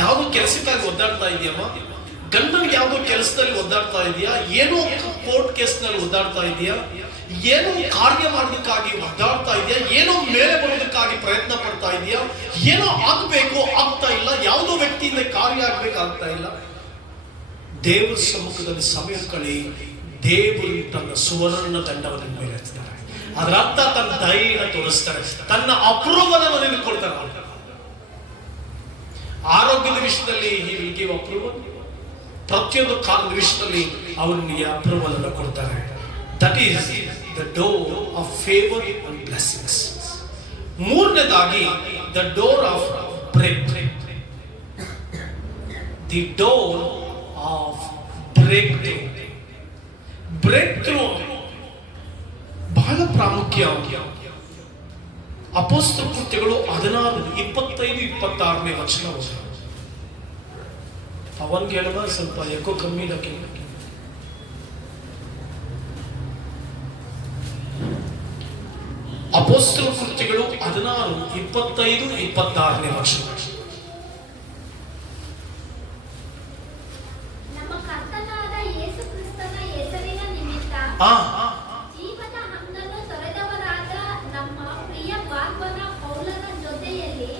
ಯಾವುದೋ ಕೆಲಸಕ್ಕಾಗಿ ಒದ್ದಾಡ್ತಾ ಇದೆಯಮ್ಮ, ಗಂಡನಿಗೆ ಯಾವುದೋ ಕೆಲಸದಲ್ಲಿ ಒದ್ದಾಡ್ತಾ ಇದೆಯಾ, ಏನೋ ಕೋರ್ಟ್ ಕೇಸ್ನಲ್ಲಿ ಒದ್ದಾಡ್ತಾ ಇದೆಯಾ, ಏನೋ ಕಾರ್ಯ ಮಾಡೋದಕ್ಕಾಗಿ ಒದ್ದಾಡ್ತಾ ಇದೆಯಾ, ಏನೋ ಮೇಲೆ ಬರೋದಕ್ಕಾಗಿ ಪ್ರಯತ್ನ ಪಡ್ತಾ ಇದೆಯಾ, ಏನೋ ಆಗ್ಬೇಕು ಆಗ್ತಾ ಇಲ್ಲ, ಯಾವುದೋ ವ್ಯಕ್ತಿಯಿಂದ ಕಾರ್ಯ ಆಗ್ಬೇಕಾಗ್ತಾ ಇಲ್ಲ, ದೇವರ ಸಮ್ಮುಖದಲ್ಲಿ ಸಮಯ ಕಳಿ. ದೇವರು ತನ್ನ ಸುವರ್ಣ ದಂಡವನ್ನು ಮೇಲೆ ಹಚ್ತಾರೆ. ಅದರ ಅರ್ಥ ತನ್ನ ದಯೆಯನ್ನು ತೋರಿಸ್ತಾರೆ, ತನ್ನ ಅಪ್ರೂವಲ್ ಅನ್ನು ಕೊಡ್ತಾರೆ. ಆರೋಗ್ಯದ ವಿಷಯದಲ್ಲಿ he will give approval. ಪ್ರತಿಯೊಂದು ಕಾಲದ ವಿಷಯದಲ್ಲಿ ಅವನಿಗೆ ಅಪ್ರೂವಲ್ ಅನ್ನು ಕೊಡ್ತಾರೆ. That is the door of favour and blessings. ಮೂರನೇದಾಗಿ the door of break. The door of breakthrough. Breakthrough ಬಹಳ ಪ್ರಾಮುಖ್ಯ. ಅಪೊಸ್ತಲ ಕೃತ್ಯಗಳು 16:25-26 ವಚನ. ಪವನ್ ಹೇಳುವ ಸ್ವಲ್ಪ ಯಾಕೋ ಕಮ್ಮಿ ಇದೆ. ಅಪೊಸ್ತಲ ಕೃತ್ಯಗಳು 16:25-26 ವಚನ. ನಮ್ಮ ಕರ್ತನಾದ ಯೇಸು ಕ್ರಿಸ್ತನ ಹೆಸರಿನ ನಿಮಿತ್ತ ಜೀವದ ಹಂಗನ್ನು ತೊರೆದವರಾದ ನಮ್ಮ ಪ್ರಿಯ ಬಾರ್ಬನ ಪೌಲನ ಜೊತೆಯಲ್ಲಿ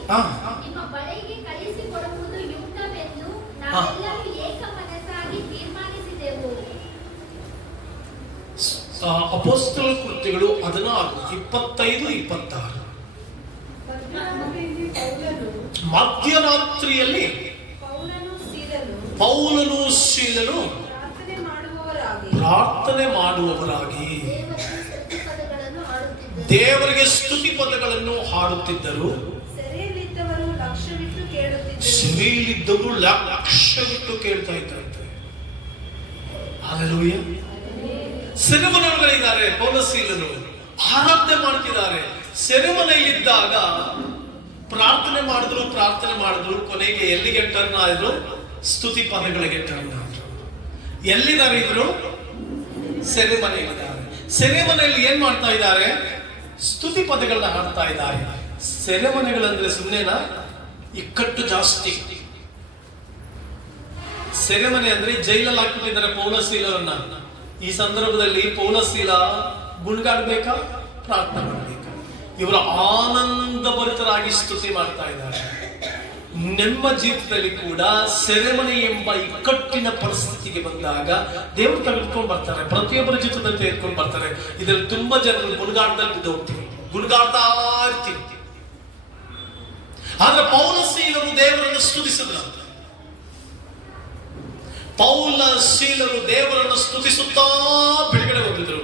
ನಿಮ್ಮ ಬಳಿಗೆ ಕಳಿಸಿಕೊಡುವುದು ಯುಕ್ತವೆಂದು ನಾವೆಲ್ಲರೂ ಏಕ ಮನಸ್ಸಾಗಿ ತೀರ್ಮಾನಿಸಿದೆವು. ಅಪೊಸ್ತಲ ಕೃತ್ಯಗಳು 16:25-26. ಮಧ್ಯರಾತ್ರಿಯಲ್ಲಿ ಪೌಲನು ಸೀಲನು ಪ್ರಾರ್ಥನೆ ಮಾಡುವವರಾಗಿ ದೇವರಿಗೆ ಸ್ತುತಿ ಪದಗಳನ್ನು ಹಾಡುತ್ತಿದ್ದರು. ಸೆರೆಯಲ್ಲಿದ್ದವರು ಲಕ್ಷ್ಯವಿಟ್ಟು ಕೇಳ್ತಾ ಇದ್ರಂತೆ. ಹಲ್ಲೆಲೂಯಾ. ಸೆರೆಮನೆಗಳಿದ್ದಾರೆ. ಪೌಲಸೀಲರು ಆರಾಧನೆ ಮಾಡ್ತಿದ್ದಾರೆ. ಸೆರೆಮನೆಯಲ್ಲಿದ್ದಾಗ ಪ್ರಾರ್ಥನೆ ಮಾಡಿದ್ರು. ಕೊನೆಗೆ ಎಲ್ಲಿಗೆ ಟರ್ನ್ ಆದ್ರು? ಸ್ತುತಿ ಪದಗಳಿಗೆ ಟರ್ನ್ ಆದ್ರು. ಎಲ್ಲಿದ್ದಾರೆ ಇದ್ರು? ಸೆರೆಮನೆಯಲ್ಲಿದ್ದಾರೆ. ಸೆರೆಮನೆಯಲ್ಲಿ ಏನ್ ಮಾಡ್ತಾ ಇದ್ದಾರೆ? ಸ್ತುತಿ ಪದಗಳನ್ನ ಹಾಡ್ತಾ ಇದ್ದಾರೆ. ಸೆರೆಮನೆಗಳಂದ್ರೆ ಸುಮ್ಮನೆನಾ? ಇಕ್ಕಟ್ಟು ಜಾಸ್ತಿ. ಸೆರೆಮನೆ ಅಂದ್ರೆ ಜೈಲಲ್ಲಿ ಹಾಕ್ಬಿಟ್ಟಿದ್ದಾರೆ ಪೌಲಸೀಲರನ್ನ. ಈ ಸಂದರ್ಭದಲ್ಲಿ ಪೌಲಸೀಲ ಗುಣಗಾಡ್ಬೇಕಾ, ಪ್ರಾರ್ಥನೆ ಮಾಡಬೇಕಾ? ಇವರು ಆನಂದ ಭರಿತರಾಗಿ ಸ್ತುತಿ ಮಾಡ್ತಾ ಇದ್ದಾರೆ. ನಮ್ಮ ಜೀವಿತದಲ್ಲಿ ಕೂಡ ಸೆರೆಮನೆ ಎಂಬ ಇಕ್ಕಟ್ಟಿನ ಪರಿಸ್ಥಿತಿಗೆ ಬಂದಾಗ ದೇವರು ತೆಗೆದುಕೊಂಡು ಬರ್ತಾರೆ. ಪ್ರತಿಯೊಬ್ಬರ ಜೀವಿತದಲ್ಲಿ ತೆಗೆದುಕೊಂಡು ಬರ್ತಾರೆ. ಇದರಲ್ಲಿ ತುಂಬಾ ಜನರು ಗುಣಗಾಟದಲ್ಲಿ ಬಿದ್ದು ಹೋಗ್ತೀವಿ, ಗುಣಗಾಡ್ತಾ ಇರ್ತೀವಿ. ಆದ್ರೆ ಪೌಲಸೀಲರು ದೇವರನ್ನು ಸ್ತುತಿಸಿದ್ರು. ಪೌಲಸೀಲರು ದೇವರನ್ನು ಸ್ತುತಿಸುತ್ತಾ ಬಿಡುಗಡೆ ಹೊಂದಿದ್ರು.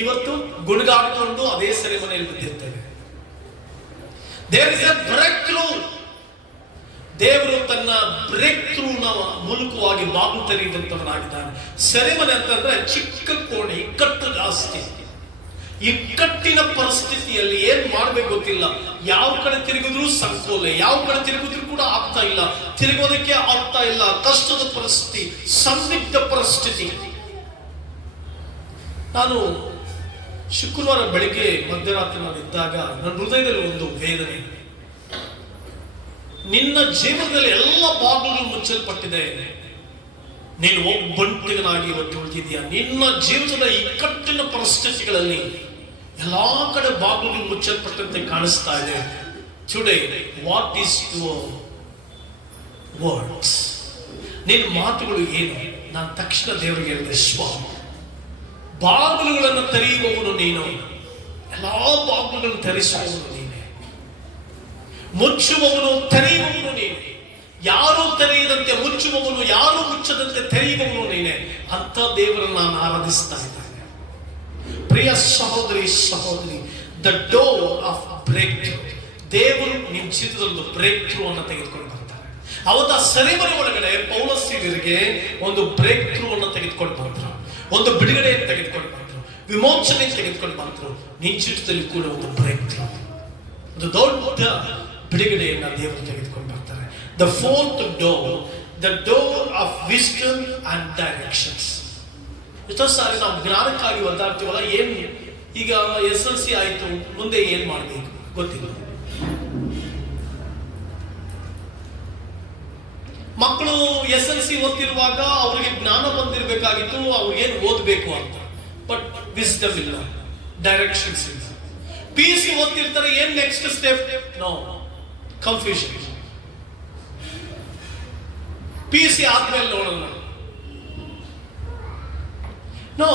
ಇವತ್ತು ಗುಣಗಾಡಿಕೊಂಡು ಅದೇ ಸೆರೆಮನೆಯಲ್ಲಿ ಬಿದ್ದಿರ್ತೇವೆ. There is a breakthrough. ದೇವರು ತನ್ನ ಬ್ರೇಕ್ ಥ್ರೂನ ಮೂಲಕವಾಗಿ ಬಾಗಿಲು ತೆರೆಯುವಂತವನಾಗಿದ್ದಾನೆ. ಸೆರೆಮನೆ ಅಂತಂದ್ರೆ ಚಿಕ್ಕ ಕೋಣೆ, ಇಕ್ಕಟ್ಟು ಜಾಸ್ತಿ. ಇಕ್ಕಟ್ಟಿನ ಪರಿಸ್ಥಿತಿಯಲ್ಲಿ ಏನ್ ಮಾಡ್ಬೇಕು ಗೊತ್ತಿಲ್ಲ. ಯಾವ ಕಡೆ ತಿರುಗಿದ್ರು ಸಂಕೋಲೆ, ಯಾವ ಕಡೆ ತಿರುಗಿದ್ರು ಕೂಡ ಆಗ್ತಾ ಇಲ್ಲ, ತಿರುಗೋದಕ್ಕೆ ಆಗ್ತಾ ಇಲ್ಲ. ಕಷ್ಟದ ಪರಿಸ್ಥಿತಿ, ಸಂದಿಗ್ಧ ಪರಿಸ್ಥಿತಿ. ನಾನು ಶುಕ್ರವಾರ ಬೆಳಿಗ್ಗೆ ಮಧ್ಯರಾತ್ರಿ ಇದ್ದಾಗ ನನ್ನ ಹೃದಯದಲ್ಲಿ ಒಂದು ವೇದನೆ. ನಿನ್ನ ಜೀವನದಲ್ಲಿ ಎಲ್ಲ ಬಾಗಿಲುಗಳು ಮುಚ್ಚಲ್ಪಟ್ಟಿದೆ, ನೀನು ಒಬ್ಬಂಟಿಗನಾಗಿ ಇವತ್ತು ಉಳಿದಿದೆಯಾ? ನಿನ್ನ ಜೀವನದ ಇಕ್ಕಟ್ಟಿನ ಪರಿಸ್ಥಿತಿಗಳಲ್ಲಿ ಎಲ್ಲಾ ಕಡೆ ಬಾಗಿಲುಗಳು ಮುಚ್ಚಲ್ಪಟ್ಟಂತೆ ಕಾಣಿಸ್ತಾ ಇದೆ. Today what is your words? ನಿನ್ನ ಮಾತುಗಳು ಏನು? ನಾನು ತಕ್ಷಣ ದೇವರಿಗೆ ಹೇಳಿದೆ, ಸ್ವಾಮಿ, ಬಾಗಿಲುಗಳನ್ನು ತೆರೆಯುವವನು ನೀನು, ಎಲ್ಲಾ ಬಾಗಿಲುಗಳನ್ನು ತೆರೆಸುವವನು ನೀನೆ, ಮುಚ್ಚುವವನು ತೆರೆಯುವವನು ನೀನೆ. ಯಾರು ತೆರೆಯದಂತೆ ಮುಚ್ಚುವವನು, ಯಾರು ಮುಚ್ಚದಂತೆ ತೆರೆಯುವವನು ನೀನೆ. ಅಂತ ದೇವರನ್ನು ನಾನು ಆರಾಧಿಸ್ತಾ ಇದ್ದೇನೆ. ಪ್ರಿಯ ಸಹೋದರಿ, the door of breakthrough. ದೇವರು ನಿಮ್ಮ ಜೀವಿತದಲ್ಲಿ ಬ್ರೇಕ್ ಥ್ರೂ ಅನ್ನು ತೆಗೆದುಕೊಂಡು ಬರ್ತಾರೆ. ಅವತ್ತ ಸೆರೆಮನೆ ಒಳಗಡೆ ಪೌಲಸೀಲರಿಗೆ ಒಂದು ಬ್ರೇಕ್ ಥ್ರೂ ಅನ್ನು ತೆಗೆದುಕೊಂಡು ಬಂದರು, ಒಂದು ಬಿಡುಗಡೆಯನ್ನು ತೆಗೆದುಕೊಂಡು ಬಂದರು, ವಿಮೋಚನೆ ತೆಗೆದುಕೊಂಡು ಬಂದರು. ನಿನ್ನ ಜೀವಿತದಲ್ಲಿ ಕೂಡ ಒಂದು ಬ್ರೇಕ್ ಥ್ರೂ, ಒಂದು ದೊಡ್ಡ ಬಿಡುಗಡೆಯನ್ನ ದೇವರು ತೆಗೆದುಕೊಂಡು ಬರ್ತಾರೆ. The fourth door, the door of wisdom and directions. ಎಷ್ಟೋ ಸಾರಿ ನಾವು ಜ್ಞಾನಕ್ಕಾಗಿ ಒದ್ದಾಡ್ತೀವಲ್ಲ, ಈಗ SLC ಆಯ್ತು, ಮುಂದೆ ಏನ್ ಮಾಡ್ಬೇಕು ಗೊತ್ತಿಲ್ಲ. ಮಕ್ಕಳು SLC ಓದ್ತಿರುವಾಗ ಅವ್ರಿಗೆ ಜ್ಞಾನ ಬಂದಿರಬೇಕಾಗಿತ್ತು, ಅವ್ರಿಗೇನು ಓದ್ಬೇಕು ಅಂತ. ಬಟ್ ವಿಸ್ಡಮ್ ಇಲ್ಲ, ಡೈರೆಕ್ಷನ್ಸ್ ಇಲ್ಲ. PUC ಓದ್ತಿರ್ತಾರೆ, ಏನ್ next step? No, confusion. PUC ಆದ್ಮೇಲೆ ನೋಡೋಣ. ನೋ,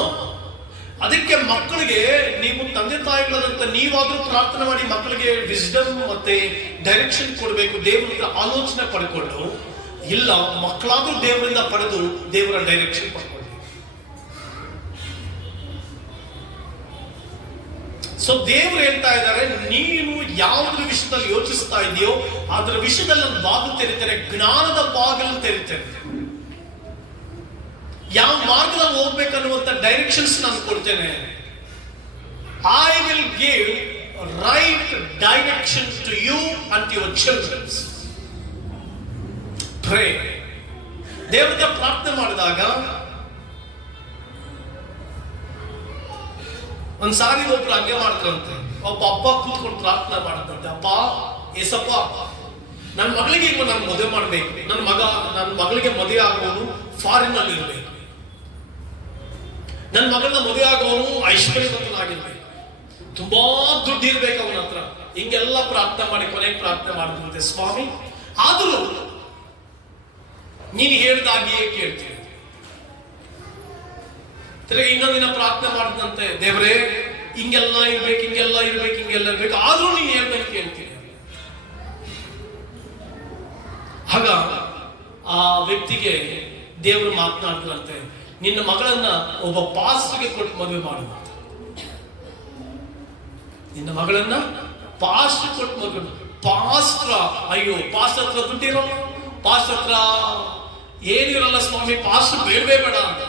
ಅದಕ್ಕೆ ಮಕ್ಕಳಿಗೆ ನೀವು ತಂದೆ ತಾಯಿಗಳಂತ ನೀವಾದ್ರೂ ಪ್ರಾರ್ಥನೆ ಮಾಡಿ ಮಕ್ಕಳಿಗೆ ವಿಸ್ಡಮ್ ಮತ್ತೆ ಡೈರೆಕ್ಷನ್ ಕೊಡಬೇಕು, ದೇವರಿಂದ ಆಲೋಚನೆ ಪಡ್ಕೊಂಡು. ಇಲ್ಲ, ಮಕ್ಕಳಾದ್ರೂ ದೇವರಿಂದ ಪಡೆದು ದೇವರ ಡೈರೆಕ್ಷನ್ ಪಡ್ಕೊಳ್ಳಿ. ಸೊ ದೇವರು ಹೇಳ್ತಾ ಇದ್ದಾರೆ, ನೀನು ಯಾವುದ್ರ ವಿಷಯದಲ್ಲಿ ಯೋಚಿಸ್ತಾ ಇದೆಯೋ ಅದರ ವಿಷಯದಲ್ಲಿ ನಾನು ಬಾಗಿಲು ತೆರೀತೇನೆ, ಜ್ಞಾನದ ಬಾಗಿಲು ತೆರೀತೇನೆ. ಯಾವ ಮಾರ್ಗದಲ್ಲಿ ಹೋಗ್ಬೇಕನ್ನುವಂತ ಡೈರೆಕ್ಷನ್ಸ್ ನಾನು ಕೊಡ್ತೇನೆ. I will give right direction to you and your childrens. Pray. ದೇವರ ಪ್ರಾರ್ಥನೆ ಮಾಡಿದಾಗ ಒಂದ್ಸಾರಿ ಒಬ್ರು ಹಂಗೆ ಮಾಡ್ತಾರಂತೆ. ಒಬ್ಬ ಅಪ್ಪ ಕೂತ್ಕೊಂಡು ಪ್ರಾರ್ಥನೆ ಮಾಡದಂತೆ, ಅಪ್ಪ ಏಸಪ್ಪ, ನನ್ನ ಮಗಳಿಗೆ ಈಗ ನಾನು ಮದುವೆ ಮಾಡ್ಬೇಕು, ನನ್ನ ಮಗಳಿಗೆ ಮದುವೆ ಆಗೋನು ಫಾರಿನ್ ಅಲ್ಲಿ ಇರ್ಬೇಕು, ನನ್ನ ಮಗಳನ್ನ ಮದುವೆ ಆಗೋನು ಐಶ್ವರ್ಯವಂತನಾಗಿರ್ಬೇಕು, ತುಂಬಾ ದುಡ್ಡು ಇರ್ಬೇಕು ಅವನ ಹತ್ರ. ಹಿಂಗೆಲ್ಲ ಪ್ರಾರ್ಥನೆ ಮಾಡಿ ಕೊನೆಗೆ ಪ್ರಾರ್ಥನೆ ಮಾಡಿದಂತೆ, ಸ್ವಾಮಿ ಆದರೂ ನೀನು ಹೇಳ್ದಾಗಿಯೇ ಕೇಳ್ತೀನಿ. ಇನ್ನೊಂದಿನ ಪ್ರಾರ್ಥನೆ ಮಾಡಿದಂತೆ, ದೇವರೇ ಹಿಂಗೆಲ್ಲ ಇರ್ಬೇಕು, ಹಿಂಗೆಲ್ಲ ಇರ್ಬೇಕು, ಹಿಂಗೆಲ್ಲ ಇರ್ಬೇಕು, ಆದ್ರೂ ನೀನು ಹೇಳ್ದಂಗೆ ಕೇಳ್ತೀನಿ. ಆಗ ಆ ವ್ಯಕ್ತಿಗೆ ದೇವರು ಮಾತನಾಡ್ತಾರಂತೆ, ನಿನ್ನ ಮಗಳನ್ನ ಒಬ್ಬ ಪಾಸ್ಟ್ರಿಗೆ ಕೊಟ್ಟು ಮದುವೆ ಮಾಡುವಂತ. ನಿನ್ನ ಮಗಳನ್ನ ಪಾಸ್ಟ್ ಕೊಟ್ಟು ಮದುವೆ. ಪಾಸ್ಟ್ರ, ಅಯ್ಯೋ ಪಾಸ್ಟ್ ಹತ್ರ ದುಡ್ಡಿರೋಲ್ಲ, ಪಾಸ್ಟ್ ಹತ್ರ ಏನಿರಲ್ಲ ಸ್ವಾಮಿ, ಪಾಸ್ಟ್ ಬೇಡವೇ ಬೇಡ ಅಂತ.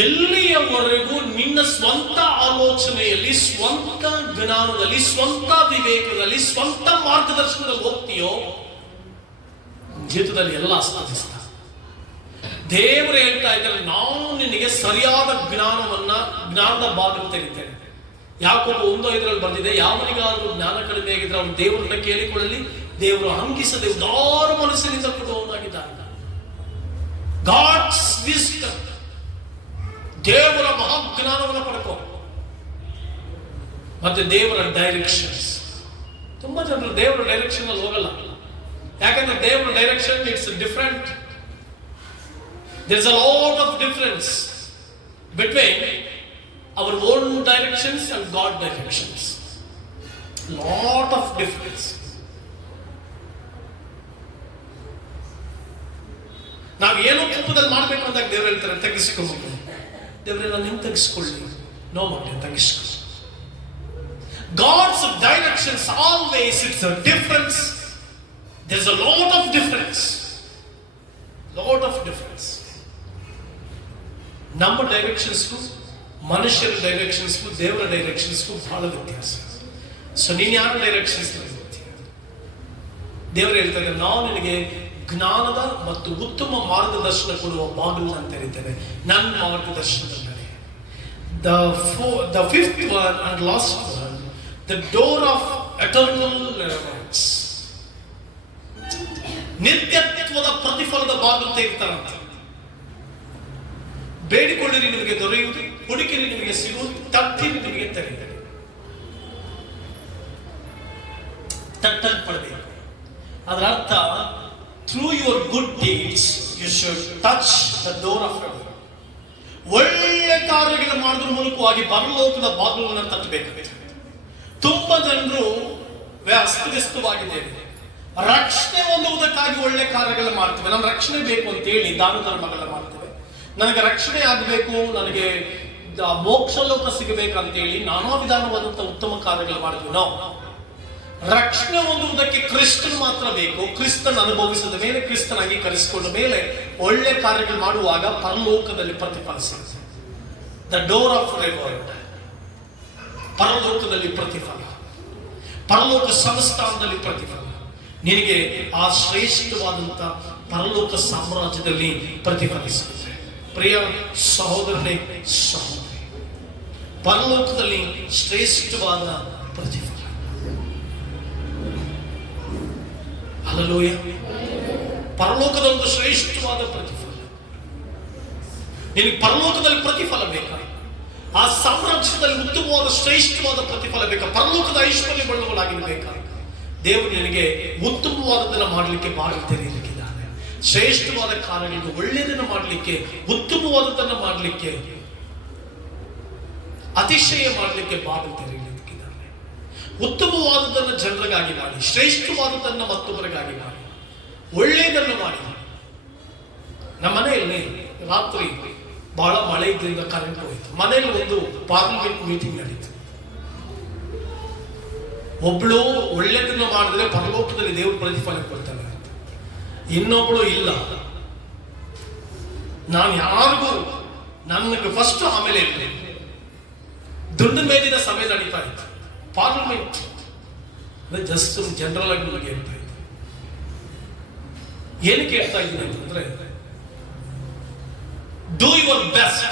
ಎಲ್ಲಿಯವರೆಗೂ ನಿನ್ನ ಸ್ವಂತ ಆಲೋಚನೆಯಲ್ಲಿ, ಸ್ವಂತ ಜ್ಞಾನದಲ್ಲಿ, ಸ್ವಂತ ವಿವೇಕದಲ್ಲಿ, ಸ್ವಂತ ಮಾರ್ಗದರ್ಶನದಲ್ಲಿ ಹೋಗ್ತೀಯೋ ಜೀವಿತದಲ್ಲಿ ಎಲ್ಲ ಅಸ್ತಮಿಸ್ತ. ದೇವರು ಹೇಳ್ತಾ ಇದ್ದಾರೆ, ನಾವು ನಿನಗೆ ಸರಿಯಾದ ಜ್ಞಾನದ ಬಾಗಿಲು ತೆರೀತೇನೆ. ಯಾಕೊಬ್ಬ 1:5 ಬಂದಿದೆ, ಯಾವನಿಗಾದ್ರೂ ಜ್ಞಾನ ಕಡಿಮೆ ಆಗಿದ್ರೆ ಅವನು ದೇವರನ್ನ ಕೇಳಿಕೊಳ್ಳಲಿ, ದೇವರು ಹಂಗಿಸದೆ ಉದಾರ ಮನಸ್ಸಿನಿಂದ ಕೊಡುವವನಾಗಿದ್ದಾನೆ. ಗಾಡ್ಸ್ ವಿಸ್ಡಮ್, ದೇವರ ಮಹಾಜ್ಞಾನವನ್ನು ಪಡ್ಕೋ. ಮತ್ತೆ ದೇವರ ಡೈರೆಕ್ಷನ್ಸ್. ತುಂಬಾ ಜನರು ದೇವರ ಡೈರೆಕ್ಷನ್ ಅಲ್ಲಿ ಹೋಗಲ್ಲ. ಯಾಕಂದ್ರೆ ದೇವರ direction it's different. There is a lot of difference between our own directions and God directions. Lot of difference. ನಾವು ಏನೋ ಕೋಪದಲ್ಲಿ ಮಾಡ್ಬೇಕು ಅಂದಾಗ ದೇವರು ಹೇಳ್ತಾರೆ, ತಗ್ಗಿಸಿಕೊಂಡು. ದೇವರೇ ನಾನು ಹಿಂಗೆ ತಗ್ಗಿಸ್ಕೊಳ್ಳಿ, ನೋ ಮಾಡಿ ತಗ್ಗಿಸ್ಕೊ. God's directions always, it's a difference. There's a lot of difference. ನಮ್ಮ ಡೈರೆಕ್ಷನ್ಸ್ಗೂ ಮನುಷ್ಯರ ಡೈರೆಕ್ಷನ್ಸ್ಗೂ ದೇವರ ಡೈರೆಕ್ಷನ್ಸ್ಗೂ ಬಹಳ ವ್ಯತ್ಯಾಸ. ಸೊ ನೀನು ಯಾರ ಡೈರೆಕ್ಷನ್ಸ್ ಗೊತ್ತಿ? ದೇವರು ಹೇಳ್ತಾರೆ, ನಾವು ನಿನಗೆ ಜ್ಞಾನದ ಮತ್ತು ಉತ್ತಮ ಮಾರ್ಗದರ್ಶನ ಕೊಡುವ ಬಾಗಿಲು ಅಂತ ಹೇಳ್ತೇನೆ, ನನ್ನ ಮಾರ್ಗದರ್ಶನದಲ್ಲಿ. The fifth one and last one, the door of eternal rewards. ನಿತ್ಯತ್ವದ ಪ್ರತಿಫಲದ ಬಾಗಿಲು ತೆರೀತಾರಂತೆ. ಬೇಡಿಕೊಳ್ಳಿರಿ ನಿಮಗೆ ದೊರೆಯುವುದು, ಹುಡುಕಿರಿ ನಿಮಗೆ ಸಿಗುವುದು, ತಟ್ಟಿರಿ ನಿಮಗೆ ತೆರೆಯುತ್ತದೆ. ತಟ್ಟಲ್ ಪಡಬೇಕು. ಅದರ ಅರ್ಥ, through your good deeds you should touch the door of heaven. ಒಳ್ಳೆ ಕಾರ್ಯಗಳು ಮಾಡೋದ್ರ ಮೂಲಕವಾಗಿ ಪರಲೋಕದ ಬಾಗಿಲನ್ನು ತಟ್ಟಬೇಕಾಗಿದೆ. ತುಂಬಾ ಜನರು ಅಸ್ತವ್ಯಸ್ತವಾಗಿದ್ದೇವೆ. ರಕ್ಷಣೆ ಹೊಂದುವುದಕ್ಕಾಗಿ ಒಳ್ಳೆ ಕಾರ್ಯಗಳು ಮಾಡ್ತೇವೆ. ನಮ್ಮ ರಕ್ಷಣೆ ಬೇಕು ಅಂತ ಹೇಳಿ ದಾನ ಧರ್ಮಗಳ ಮಾಡ್ತೇವೆ. ನನಗೆ ರಕ್ಷಣೆ ಆಗಬೇಕು, ನನಗೆ ಮೋಕ್ಷ ಲೋಕ ಸಿಗಬೇಕಂತೇಳಿ ನಾನಾ ವಿಧಾನವಾದಂತಹ ಉತ್ತಮ ಕಾರ್ಯಗಳು ಮಾಡ್ತೀವಿ. ನಾವು ರಕ್ಷಣೆ ಹೊಂದುವುದಕ್ಕೆ ಕ್ರಿಸ್ತನ್ ಮಾತ್ರ ಬೇಕು. ಕ್ರಿಸ್ತನ್ ಅನುಭವಿಸಿದ ಮೇಲೆ, ಕ್ರಿಸ್ತನ್ ಅಂಗೀಕರಿಸಿಕೊಂಡ ಮೇಲೆ ಒಳ್ಳೆ ಕಾರ್ಯಗಳು ಮಾಡುವಾಗ ಪರಲೋಕದಲ್ಲಿ ಪ್ರತಿಫಲಿಸುತ್ತೆ. ದ ಡೋರ್ ಆಫ್ ರಿವಾರ್ಡ್, ಪರಲೋಕದಲ್ಲಿ ಪ್ರತಿಫಲ, ಪರಲೋಕ ಸಂಸ್ಥಾನದಲ್ಲಿ ಪ್ರತಿಫಲ. ನಿನಗೆ ಆ ಶ್ರೇಷ್ಠವಾದಂತಹ ಪರಲೋಕ ಸಾಮ್ರಾಜ್ಯದಲ್ಲಿ ಪ್ರತಿಫಲಿಸುತ್ತೆ. ಪ್ರಿಯ ಸಹೋದರನೇ, ಸಹೋದರಿ, ಪರಲೋಕದಲ್ಲಿ ಶ್ರೇಷ್ಠವಾದ ಪ್ರತಿಫಲ. ಹಲ್ಲೆಲೂಯಾ. ಪರಲೋಕದೊಂದು ಶ್ರೇಷ್ಠವಾದ ಪ್ರತಿಫಲ. ನಿನಗೆ ಪರಲೋಕದಲ್ಲಿ ಪ್ರತಿಫಲ ಬೇಕಾ? ಆ ಸಾಮ್ರಾಜ್ಯದಲ್ಲಿ ಉತ್ತಮವಾದ ಶ್ರೇಷ್ಠವಾದ ಪ್ರತಿಫಲ ಬೇಕಾ? ಪರಲೋಕದ ಐಶ್ವರ್ಯ ಬಣ್ಣಗಳಾಗಿರ್ಬೇಕಾ? ದೇವರು ನಿನಗೆ ಉತ್ತಮವಾದದನ್ನ ಮಾಡಲಿಕ್ಕೆ ಬಾಗಿಲು ತೆರೆಯಲಿಕ್ಕಿದ್ದಾನೆ. ಶ್ರೇಷ್ಠವಾದ ಕಾರ್ಯಗಳಿಗೆ, ಒಳ್ಳೆಯದನ್ನು ಮಾಡಲಿಕ್ಕೆ, ಉತ್ತಮವಾದದನ್ನ ಮಾಡಲಿಕ್ಕೆ, ಅತಿಶಯ ಮಾಡಲಿಕ್ಕೆ ಬಾಗಿಲು ತೆರೆಯಲಿಕ್ಕಿದ್ದಾನೆ. ಉತ್ತಮವಾದದನ್ನು ಜನರಿಗಾಗಿ ಮಾಡಿ, ಶ್ರೇಷ್ಠವಾದದನ್ನ ಮತ್ತೊಬ್ಬರಿಗಾಗಿ ಮಾಡಿ, ಒಳ್ಳೆಯದನ್ನು ಮಾಡಿ. ನಮ್ಮ ಮನೆಯಲ್ಲಿ ರಾತ್ರಿ ಬಹಳ ಮಳೆ ಇದ್ರಿಂದ ಕರೆಂಟ್ ಹೋಯಿತು. ಮನೆಯಲ್ಲಿ ಒಂದು ಪಾರ್ಲಿಮೆಂಟ್ ಮೀಟಿಂಗ್ ನಡೀತು. ಒಬ್ಳು ಒಳ್ಳೆಯದನ್ನು ಮಾಡಿದ್ರೆ ಪರಲೋಕದಲ್ಲಿ ದೇವರು ಪ್ರತಿಫಲ ಕೊಡ್ತಾನೆ ಅಂತ, ಇನ್ನೊಬ್ಳು ಇಲ್ಲ, ನಾನು ಯಾರಿಗೂ ನನಗೆ ಫಸ್ಟ್ ಆಮೇಲೆ ಇಲ್ಲ. ದುಂಡು ಮೇಲಿನ ಸಭೆ ನಡೀತಾ ಇತ್ತು. ಪಾರ್ಲಿಮೆಂಟ್ ಜಸ್ಟ್ ಜನರಲ್ ಆಗಿ ನಿಮಗೆ ಹೇಳ್ತಾ ಇತ್ತು. ಏನಕ್ಕೆ ಹೇಳ್ತಾ ಇದ್ದೀನಿ ಅಂತಂದ್ರೆ, do your best,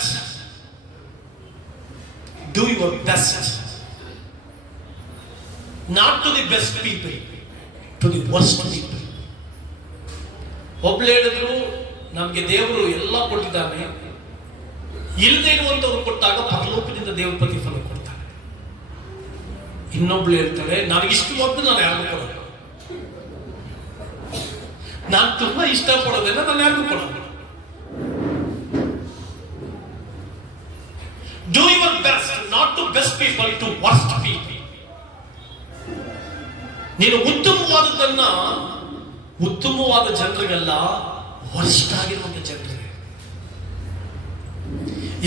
do your best, not to the best people, to the worst people. ಒಬ್ಳು ಹೇಳಿದ್ರು, ನಮ್ಗೆ ದೇವರು ಎಲ್ಲ ಕೊಟ್ಟಿದ್ದಾನೆ, ಇಲ್ಲದೆ ಇರುವಂತವ್ರು ಕೊಟ್ಟಾಗ ಪರಲೋಕದಿಂದ ದೇವರ ಪ್ರತಿಫಲ ಕೊಡ್ತಾನೆ. ಇನ್ನೊಬ್ಳು ಹೇಳ್ತಾಳೆ, ನನಗಿಷ್ಟು ಮೊದಲು ನಾನು ಯಾರಿಗೂ ಕೊಡೋದು, ನಾನು ತುಂಬಾ ಇಷ್ಟಪಡೋದನ್ನ ನಾನು ಯಾರಿಗೂ ಕೊಡೋದು. Do your best, not to best people, to worst people. ನೀನು ಉತ್ತಮವಾದದನ್ನ ಉತ್ತಮವಾದ ಜನರಿಗೆಲ್ಲ ವರ್ಸ್ಟ್ ಆಗಿರುವಂತ ಜನರಿಗೆ,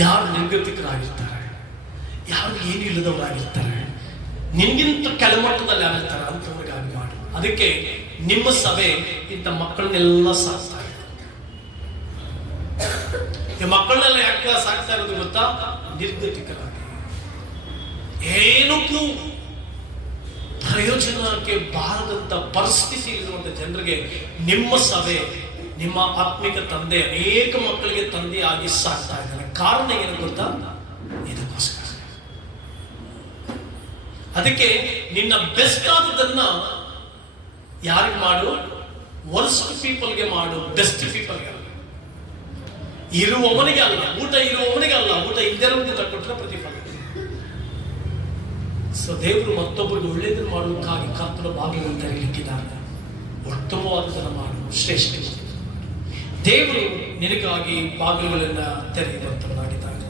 ಯಾರು ನಿರ್ಗತಿಕರಾಗಿರ್ತಾರೆ, ಯಾರು ಏನು ಇಲ್ಲದವರಾಗಿರ್ತಾರೆ, ನಿನ್ಗಿಂತ ಕೆಳಮಟ್ಟದಲ್ಲಿ ಆಗಿರ್ತಾರೆ ಅಂತವ್ರಿಗಾಗಿ ಮಾಡು. ಅದಕ್ಕೆ ನಿಮ್ಮ ಸಭೆ ಇಂಥ ಮಕ್ಕಳನ್ನೆಲ್ಲ ಸಾಕ್ತಾ ಇದೆ. ಈ ಮಕ್ಕಳನ್ನೆಲ್ಲ ಯಾಕೆ ಸಾಕ್ತಾ ಇರೋದು ಗೊತ್ತಾ? ನಿರ್ಗತಿಕರಾಗಿ, ಏನಕ್ಕೂ ಪ್ರಯೋಜನಕ್ಕೆ ಬಾರದಂತ ಪರಿಸ್ಥಿತಿ ಇರುವಂತ ಜನರಿಗೆ ನಿಮ್ಮ ಸಭೆ, ನಿಮ್ಮ ಆತ್ಮಿಕ ತಂದೆ ಅನೇಕ ಮಕ್ಕಳಿಗೆ ತಂದೆಯಾಗಿ ಸಾಕ್ತಾ ಇದ್ದಾನೆ. ಕಾರಣ ಏನು ಗೊತ್ತಾ? ಇದಕ್ಕೋಸ್ಕರ. ಅದಕ್ಕೆ ನಿನ್ನ ಬೆಸ್ಟ್ ಆದದನ್ನ ಯಾರಿಗೆ ಮಾಡು? ವರ್ಸ್ಟ್ ಪೀಪಲ್ಗೆ ಮಾಡು, ಬೆಸ್ಟ್ ಪೀಪಲ್ಗೆ ಅಲ್ಲ. ಇರುವವನಿಗೆ ಅಲ್ಲ, ಊಟ ಇರುವವನಿಗೆ ಅಲ್ಲ, ಊಟ ಇಲ್ಲದವನಿಗೆ ಊಟ ಕೊಟ್ಟರೆ ಪ್ರತಿಫಲ. ಸೊ ದೇವರು ಮತ್ತೊಬ್ಬರಿಗೆ ಒಳ್ಳೆಯದನ್ನು ಮಾಡುವುದಕ್ಕಾಗಿ ಕರ್ತನ ಬಾಗಿಲನ್ನು ತೆರೆಯಲಿಕ್ಕಿದ್ದಾನೆ. ಉತ್ತಮವಾದದನ್ನು ಮಾಡು, ಶ್ರೇಷ್ಠ. ದೇವರು ನಿನಗಾಗಿ ಬಾಗಿಲುಗಳನ್ನ ತೆರೆಯುವಂತನಾಗಿದ್ದಾನೆ.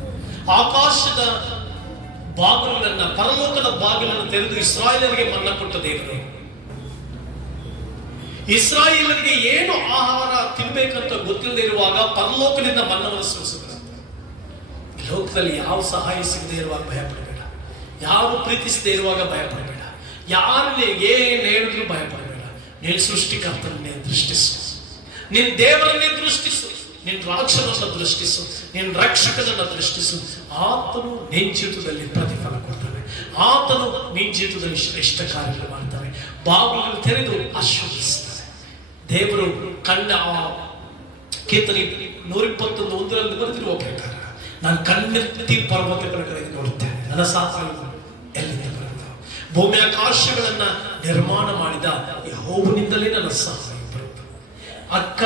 ಆಕಾಶದ ಬಾಗಿಲುಗಳನ್ನ, ಪರಲೋಕದ ಬಾಗಿಲನ್ನು ತೆರೆದು ಇಸ್ರಾಯೇಲರಿಗೆ ಮನ್ನಾ ಕೊಟ್ಟ ದೇವರು, ಇಸ್ರಾಯೇಲರಿಗೆ ಏನು ಆಹಾರ ತಿನ್ಬೇಕಂತ ಗೊತ್ತಿಲ್ಲದೆ ಇರುವಾಗ ಪರಲೋಕದಿಂದ ಮನ್ನವನ್ನು ಸುರಿಸಿದ್ರಂತೆ. ಲೋಕದಲ್ಲಿ ಯಾವ ಸಹಾಯ ಸಿಗದೆ ಇರುವಾಗ ಭಯಪಡಬೇಡ, ಯಾರು ಪ್ರೀತಿಸದೆ ಇರುವಾಗ ಭಯಪಡಬೇಡ, ಯಾರಲ್ಲಿ ಏನ್ ಹೇಳಿದ್ರು ಭಯಪಡಬೇಡ. ನೀನು ಸೃಷ್ಟಿಕರ್ತನನ್ನೇ ದೃಷ್ಟಿಸು, ನಿನ್ ದೇವರನ್ನೇ ದೃಷ್ಟಿಸು, ನಿನ್ ರಾಜನನ್ನ ದೃಷ್ಟಿಸು, ನಿನ್ ರಕ್ಷಕನನ್ನ ದೃಷ್ಟಿಸು. ಆತನು ನಿನ್ ಜೀವಿತದಲ್ಲಿ ಪ್ರತಿಫಲ ಕೊಡ್ತಾನೆ, ಆತನು ನಿನ್ ಜೀವಿತದಲ್ಲಿ ಶ್ರೇಷ್ಠ ಕಾರ್ಯಗಳು ಮಾಡ್ತಾನೆ, ಬಾಗಿಲನ್ನು ತೆರೆದು ಆಶೀರ್ವದಿಸ್ತಾನೆ. ದೇವರು ಕಣ್ಣ ಕೀರ್ತನೆ 121 ಬರೆದಿರುವ ಪ್ರಕಾರ, ನಾನು ಕಣ್ಣೆತ್ತಿ ಪರ್ವತಗಳ ಕಡೆಗೆ ನೋಡುತ್ತೇನೆ, ನನ್ನ ಸಹಾಯ ಎಲ್ಲಿಂದ ಬರುತ್ತದೆ? ಭೂಮಿ ಆಕಾಶಗಳನ್ನ ನಿರ್ಮಾಣ ಮಾಡಿದ ಯೆಹೋವನಿಂದಲೇ ನನ್ನ ಸಹಾಯ ಬರುತ್ತದೆ. ಅಕ್ಕ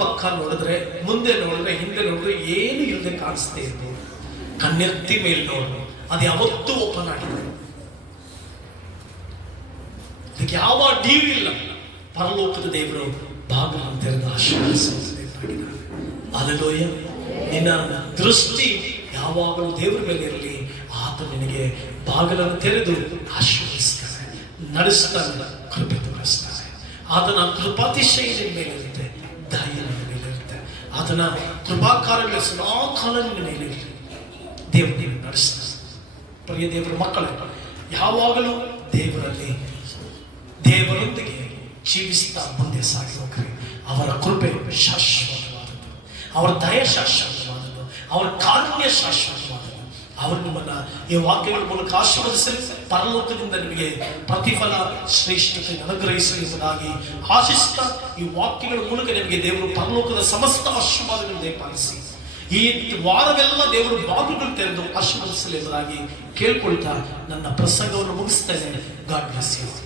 ಪಕ್ಕ ನೋಡಿದ್ರೆ, ಮುಂದೆ ನೋಡಿದ್ರೆ, ಹಿಂದೆ ನೋಡಿದ್ರೆ ಏನು ಇಲ್ಲದೆ ಕಾಣಿಸ್ತಾ ಇರ್ಬೋದು. ಕಣ್ಣೆತ್ತಿ ಮೇಲೆ ನೋಡು, ಅದು ಯಾವತ್ತೂ ಓಪನ್ ಆಗಿದೆ, ಅದಕ್ಕೆ ಯಾವ ಡಿವಿ ಇಲ್ಲ. ಪರಲೋಕದ ದೇವರು ಬಾಗಿಲನ್ನು ತೆರೆದು ಆಶೀರ್ವದಿಸುತ್ತಾಗಿದ್ದಾನೆ. ಹಲ್ಲೆಲೂಯಾ. ನಿನ್ನ ದೃಷ್ಟಿ ಯಾವಾಗಲೂ ದೇವರ ಮೇಲೆ ಇರಲಿ. ಆತ ನಿನಗೆ ಬಾಗಿಲನ್ನು ತೆರೆದು ಆಶೀರ್ವದಿಸ್ತಾನೆ, ನಡೆಸ್ತಾನೆ, ಕೃಪೆ ತೋರಿಸ್ತಾನೆ. ಆತನ ಕೃಪಾತಿಶಯ ನಿನ್ನ ಮೇಲಿರುತ್ತೆ, ದಯೆ ನಿನ್ನ ಮೇಲಿರುತ್ತೆ. ಆತನ ಕೃಪಾಕಾರಗಳು ಸದಾ ಕಾಲ ನಿನ್ನ ಮೇಲಿರುತ್ತೆ. ದೇವರು ನೀನು ನಡೆಸ್ತಾನೆ. ಪ್ರಿಯ ದೇವರ ಮಕ್ಕಳೇ, ಯಾವಾಗಲೂ ದೇವರೊಂದಿಗೆ ಜೀವಿಸ್ತಾ ಮುಂದೆ ಸಾಗಿ ಹೋಗ್ರಿ. ಅವರ ಕೃಪೆ ಶಾಶ್ವತವಾದದ್ದು, ಅವರ ದಯ ಶಾಶ್ವತವಾದದ್ದು, ಅವರ ಕಾರುಣ್ಯ ಶಾಶ್ವತವಾದದ್ದು. ಅವರು ನಿಮ್ಮನ್ನ ಈ ವಾಕ್ಯಗಳ ಮೂಲಕ ಆಶೀರ್ವದಿಸಲಿ, ಪರಲೋಕದಿಂದ ನಿಮಗೆ ಪ್ರತಿಫಲ ಶ್ರೇಷ್ಠತೆ ಅನುಗ್ರಹಿಸಲಿ ಎಂಬುದಾಗಿ ಆಶಿಸ್ತಾ, ಈ ವಾಕ್ಯಗಳ ಮೂಲಕ ನಿಮಗೆ ದೇವರು ಪರಲೋಕದ ಸಮಸ್ತ ಆಶೀರ್ವಾದಗಳನ್ನು ದಯಪಾಲಿಸಿ ಈ ವಾರವೆಲ್ಲ ದೇವರು ಬಾಗಿಲುಗಳು ತೆರೆದು ಆಶೀರ್ವದಿಸಲಿ ಎಂಬುದಾಗಿ ಕೇಳ್ಕೊಳ್ತಾ ನನ್ನ ಪ್ರಸಂಗವನ್ನು ಮುಗಿಸ್ತೇನೆ. God bless you.